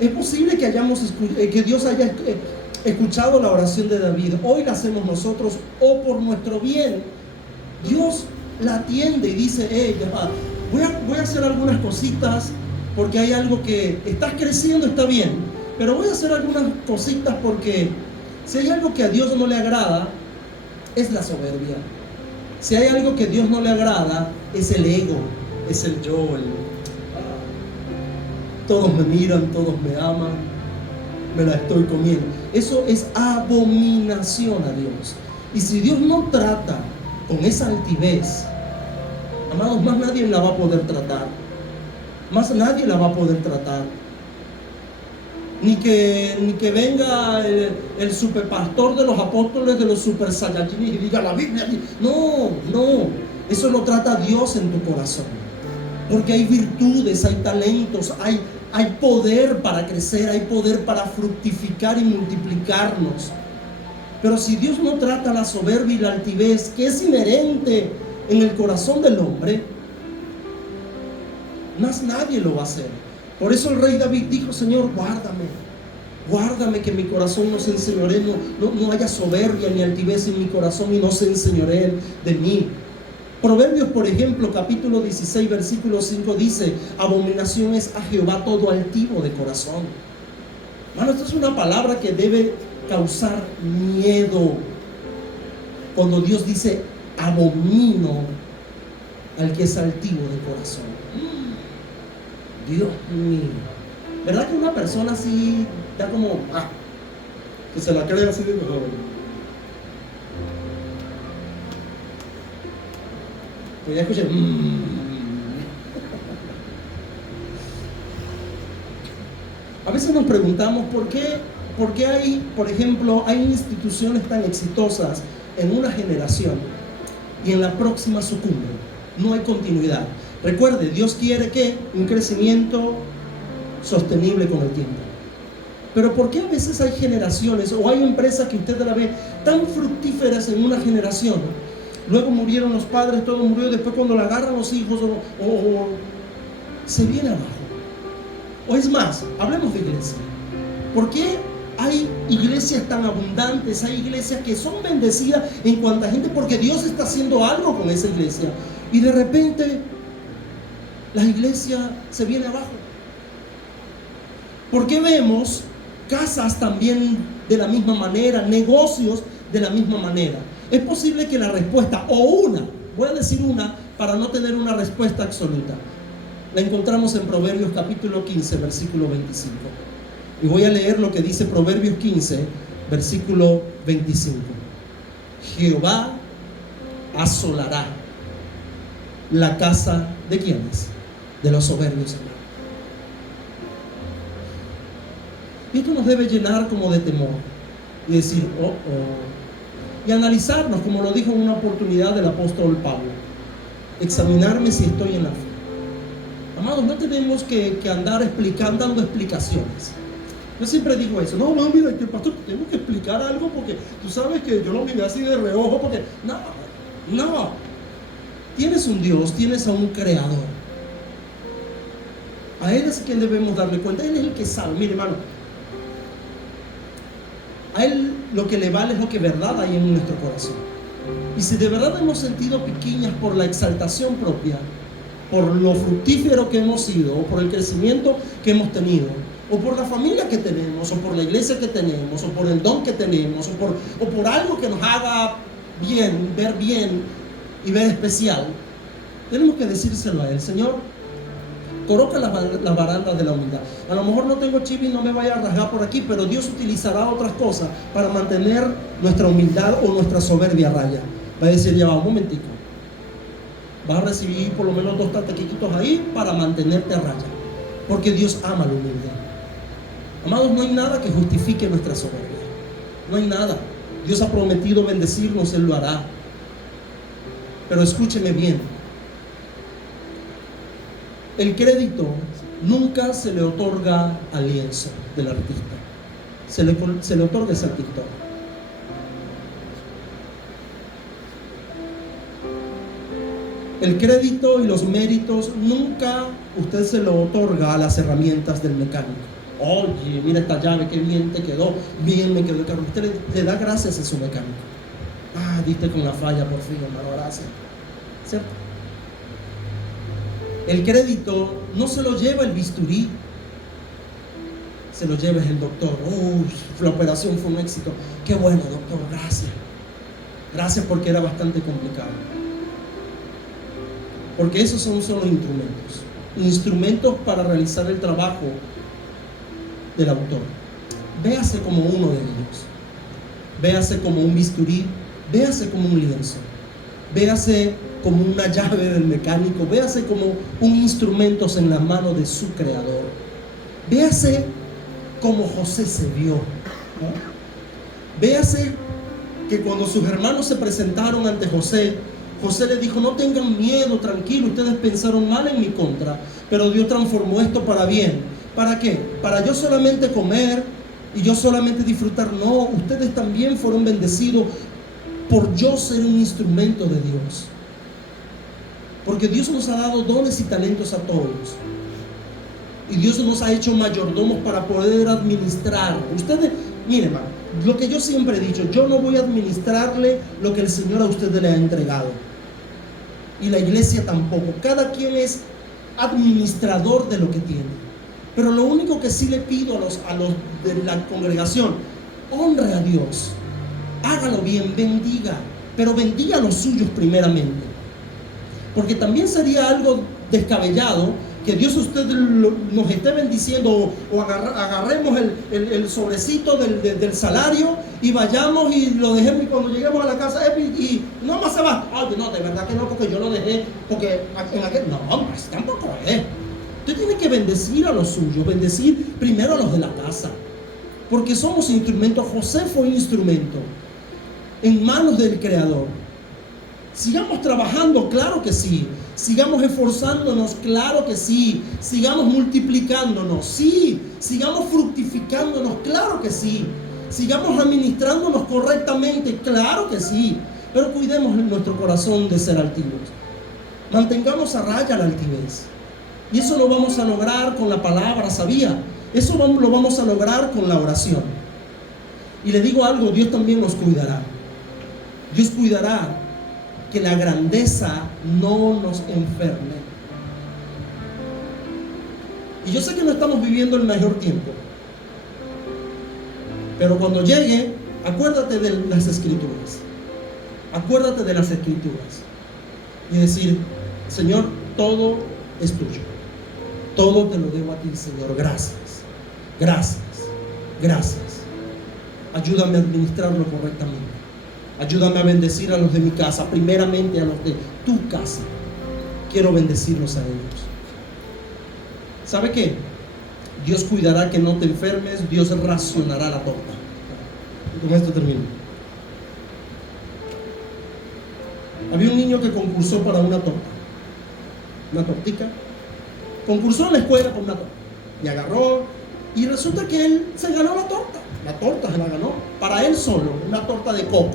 Es posible que Dios haya escuchado la oración de David. Hoy la hacemos nosotros, o por nuestro bien. Dios la atiende y dice, voy a hacer algunas cositas, porque hay algo que estás creciendo, está bien, pero voy a hacer algunas cositas porque si hay algo que a Dios no le agrada, es la soberbia. Si hay algo que a Dios no le agrada, es el ego, es el yo, todos me miran, todos me aman, me la estoy comiendo. Eso es abominación a Dios. Y si Dios no trata con esa altivez, amados, más nadie la va a poder tratar. Más nadie la va a poder tratar. Ni que venga el superpastor de los apóstoles, de los super saiyajines, y diga la Biblia. No. Eso lo trata Dios en tu corazón. Porque hay virtudes, hay talentos, hay poder para crecer, hay poder para fructificar y multiplicarnos. Pero si Dios no trata la soberbia y la altivez, que es inherente en el corazón del hombre, más nadie lo va a hacer. Por eso el rey David dijo, Señor, guárdame que mi corazón no se enseñoree, no haya soberbia ni altivez en mi corazón y no se enseñoree de mí. Proverbios, por ejemplo, capítulo 16, versículo 5 dice, abominación es a Jehová todo altivo de corazón. Hermano, esto es una palabra que debe causar miedo. Cuando Dios dice, abomino al que es altivo de corazón. Dios mío. ¿Verdad que una persona así da como, que se la cree así de mejor? Pues ya escuché. A veces nos preguntamos por qué hay, por ejemplo, hay instituciones tan exitosas en una generación y en la próxima sucumben. No hay continuidad. Recuerde, Dios quiere que un crecimiento sostenible con el tiempo. Pero ¿por qué a veces hay generaciones o hay empresas que usted la ve tan fructíferas en una generación? Luego murieron los padres, todo murió, y después cuando la agarran los hijos o se viene abajo. O es más, hablemos de iglesia. ¿Por qué hay iglesias tan abundantes? Hay iglesias que son bendecidas en cuanta gente, porque Dios está haciendo algo con esa iglesia. Y de repente la iglesia se viene abajo. ¿Por qué vemos casas también de la misma manera, negocios de la misma manera? Es posible que la respuesta, voy a decir una para no tener una respuesta absoluta, la encontramos en Proverbios capítulo 15, versículo 25. Y voy a leer lo que dice Proverbios 15, versículo 25. Jehová asolará la casa de ¿quiénes? De los soberbios. Y esto nos debe llenar como de temor y decir, y analizarnos, como lo dijo en una oportunidad el apóstol Pablo, examinarme si estoy en la fe. Amados, no tenemos que andar dando explicaciones. Yo siempre digo eso, mira, que pastor, tenemos que explicar algo porque tú sabes que yo lo miré así de reojo, porque no, tienes un Dios, tienes a un creador. A Él es quien debemos darle cuenta, Él es el que sabe. Mire, hermano, A Él lo que le vale es lo que verdad hay en nuestro corazón. Y si de verdad hemos sentido piquiñas por la exaltación propia, por lo fructífero que hemos sido, o por el crecimiento que hemos tenido, o por la familia que tenemos, o por la iglesia que tenemos, o por el don que tenemos, o por algo que nos haga bien y ver especial, tenemos que decírselo a Él: Señor, coloca la baranda de la humildad. A lo mejor no tengo chivo y no me vaya a rasgar por aquí, pero Dios utilizará otras cosas para mantener nuestra humildad o nuestra soberbia a raya. Va a decir: ya va, un momentico, vas a recibir por lo menos 2 tatequitos ahí para mantenerte a raya, porque Dios ama la humildad. Amados, no hay nada que justifique nuestra soberbia. No hay nada. Dios ha prometido bendecirnos, Él lo hará. Pero escúcheme bien: el crédito nunca se le otorga al lienzo del artista, se le otorga a ese pintor. El crédito y los méritos nunca usted se lo otorga a las herramientas del mecánico. Oye, mira esta llave, qué bien te quedó, bien me quedó el carro. Usted le da gracias a su mecánico. Diste con la falla por fin, hermano, gracias. ¿Cierto? El crédito no se lo lleva el bisturí, se lo lleva el doctor. La operación fue un éxito. Qué bueno, doctor, gracias. Gracias, porque era bastante complicado. Porque esos son solo instrumentos para realizar el trabajo del autor. Véase como uno de ellos. Véase como un bisturí, véase como un lienzo, véase como una llave del mecánico, véase como un instrumento en las manos de su creador. Véase como José se vio, ¿no? Véase que cuando sus hermanos se presentaron ante José, José les dijo: no tengan miedo, tranquilo, ustedes pensaron mal en mi contra, pero Dios transformó esto para bien. ¿Para qué? ¿Para yo solamente comer y yo solamente disfrutar? No, ustedes también fueron bendecidos por yo ser un instrumento de Dios. Porque Dios nos ha dado dones y talentos a todos. Y Dios nos ha hecho mayordomos para poder administrar. Ustedes, miren, hermano, lo que yo siempre he dicho: yo no voy a administrarle lo que el Señor a ustedes le ha entregado. Y la iglesia tampoco. Cada quien es administrador de lo que tiene. Pero lo único que sí le pido a los de la congregación: honre a Dios, hágalo bien, bendiga, pero bendiga a los suyos primeramente. Porque también sería algo descabellado que Dios nos esté bendiciendo, o agarremos el sobrecito del salario y vayamos y lo dejemos, y cuando lleguemos a la casa y no más se va. Oye, no, de verdad que no, porque yo lo dejé, porque en aquel... No, hombre, tampoco es. Usted tiene que bendecir a los suyos, bendecir primero a los de la casa, porque somos instrumentos. José fue un instrumento en manos del Creador. Sigamos trabajando, claro que sí. Sigamos esforzándonos, claro que sí. Sigamos multiplicándonos, sí. Sigamos fructificándonos, claro que sí. Sigamos administrándonos correctamente, claro que sí. Pero cuidemos nuestro corazón de ser altivos. Mantengamos a raya la altivez. Y eso lo vamos a lograr con la palabra, ¿sabía? Eso lo vamos a lograr con la oración. Y le digo algo: Dios también nos cuidará. Dios cuidará que la grandeza no nos enferme. Y yo sé que no estamos viviendo el mejor tiempo, pero cuando llegue, acuérdate de las Escrituras. Acuérdate de las Escrituras y decir: Señor, todo es tuyo. Todo te lo debo a ti, Señor. Gracias, gracias, gracias. Ayúdame a administrarlo correctamente. Ayúdame a bendecir a los de mi casa, primeramente a los de tu casa. Quiero bendecirlos a ellos. ¿Sabe qué? Dios cuidará que no te enfermes. Dios racionará la torta. Y con esto termino. Había un niño que concursó para una torta, una tortica. Concursó en la escuela por una torta y agarró, y resulta que él se ganó la torta. La torta se la ganó para él solo, una torta de coco.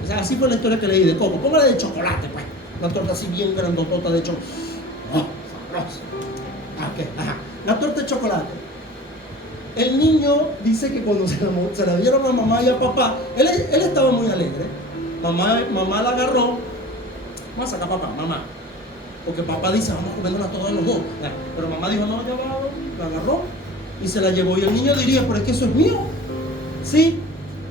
O sea, así fue la historia que leí, de coco. Póngale de chocolate, pues. Una torta así bien grandotota de chocolate. Oh, sabrosa. Okay. Ajá. La torta de chocolate. El niño dice que cuando se la dieron a mamá y a papá, él estaba muy alegre. Mamá la agarró. Vamos a sacar a papá, mamá. Porque papá dice, vamos a comerla todos los dos. Pero mamá dijo, no, ya va, la agarró y se la llevó. Y el niño diría, pero es que eso es mío. Sí,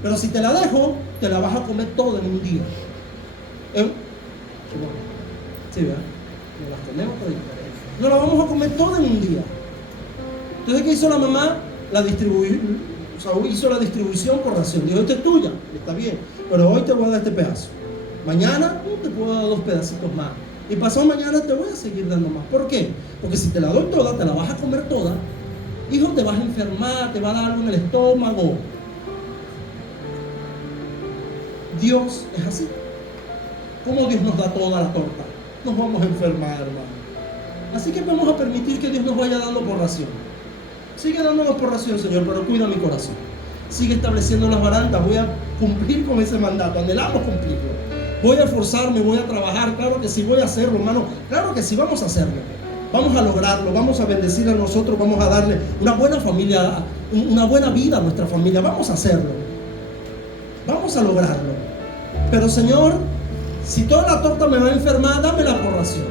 pero si te la dejo, te la vas a comer toda en un día. Sí, ¿verdad? Nos las comemos todas. No la vamos a comer toda en un día. Entonces, ¿qué hizo la mamá? Hizo la distribución por ración. Dijo, esta es tuya, está bien, pero hoy te voy a dar este pedazo. Mañana te puedo dar 2 pedacitos más. Y pasado mañana te voy a seguir dando más. ¿Por qué? Porque si te la doy toda, te la vas a comer toda. Hijo, te vas a enfermar, te va a dar algo en el estómago. Dios es así. ¿Cómo Dios nos da toda la torta? Nos vamos a enfermar, hermano. Así que vamos a permitir que Dios nos vaya dando por ración. Sigue dándonos por ración, Señor, pero cuida mi corazón. Sigue estableciendo las barandas. Voy a cumplir con ese mandato. Anhelamos cumplirlo. Voy a esforzarme, voy a trabajar. Claro que sí, voy a hacerlo, hermano. Claro que sí, vamos a hacerlo. Vamos a lograrlo. Vamos a bendecir a nosotros. Vamos a darle una buena familia, una buena vida a nuestra familia. Vamos a hacerlo. Vamos a lograrlo. Pero, Señor, si toda la torta me va a enfermar, dámela por ración.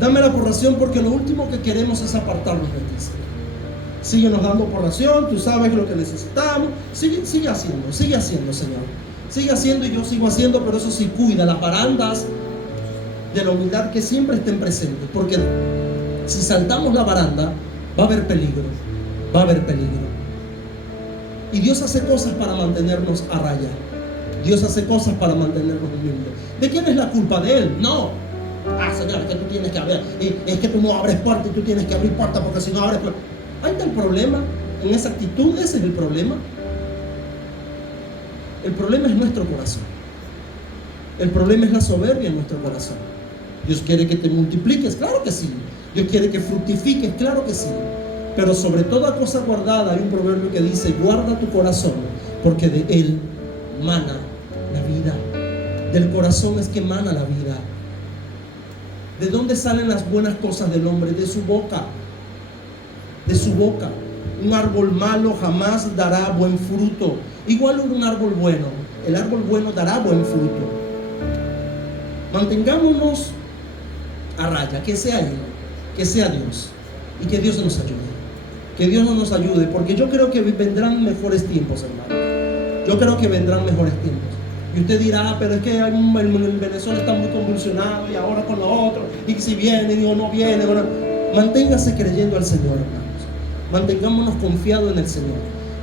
Dámela por ración, porque lo último que queremos es apartarnos de ti, Señor. Síguenos dando por ración, tú sabes lo que necesitamos. Sigue haciendo, Señor. Sigue haciendo y yo sigo haciendo, pero eso sí, cuida las barandas de la humildad, que siempre estén presentes. Porque si saltamos la baranda, va a haber peligro. Va a haber peligro. Y Dios hace cosas para mantenernos a raya. Dios hace cosas para mantenernos humildes. ¿De quién es la culpa? De Él. No. Señor, es que tú tienes que abrir. Es que tú no abres puertas y tú tienes que abrir puertas, porque si no abres puertas. Ahí está el problema. En esa actitud, ese es el problema. El problema es nuestro corazón. El problema es la soberbia en nuestro corazón. Dios quiere que te multipliques, claro que sí. Dios quiere que fructifiques, claro que sí. Pero sobre toda cosa guardada, hay un proverbio que dice: guarda tu corazón, porque de él mana la vida. Del corazón es que mana la vida. ¿De dónde salen las buenas cosas del hombre? De su boca. De su boca. Un árbol malo jamás dará buen fruto. Igual un árbol bueno. El árbol bueno dará buen fruto. Mantengámonos a raya, que sea Él, que sea Dios, y que Dios nos ayude. Que Dios nos ayude, porque yo creo que vendrán mejores tiempos, hermano. Yo creo que vendrán mejores tiempos. Y usted dirá, pero es que en Venezuela está muy convulsionado, y ahora con lo otro, y si vienen o no vienen. Manténgase creyendo al Señor, hermanos. Mantengámonos confiados en el Señor.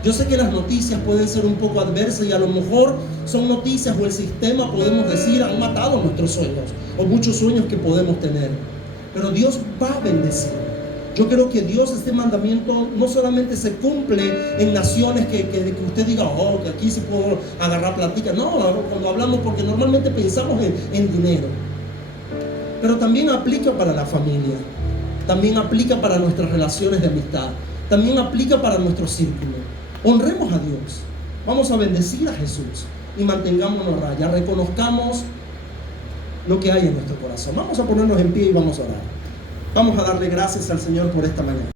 Yo sé que las noticias pueden ser un poco adversas, y a lo mejor son noticias o el sistema, podemos decir, han matado nuestros sueños, o muchos sueños que podemos tener. Pero Dios va a bendecir. Yo creo que Dios, este mandamiento no solamente se cumple en naciones que usted diga, que aquí sí puedo agarrar platica. No, cuando hablamos, porque normalmente pensamos en dinero. Pero también aplica para la familia. También aplica para nuestras relaciones de amistad. También aplica para nuestro círculo. Honremos a Dios. Vamos a bendecir a Jesús y mantengámonos a raya. Reconozcamos lo que hay en nuestro corazón. Vamos a ponernos en pie y vamos a orar. Vamos a darle gracias al Señor por esta mañana.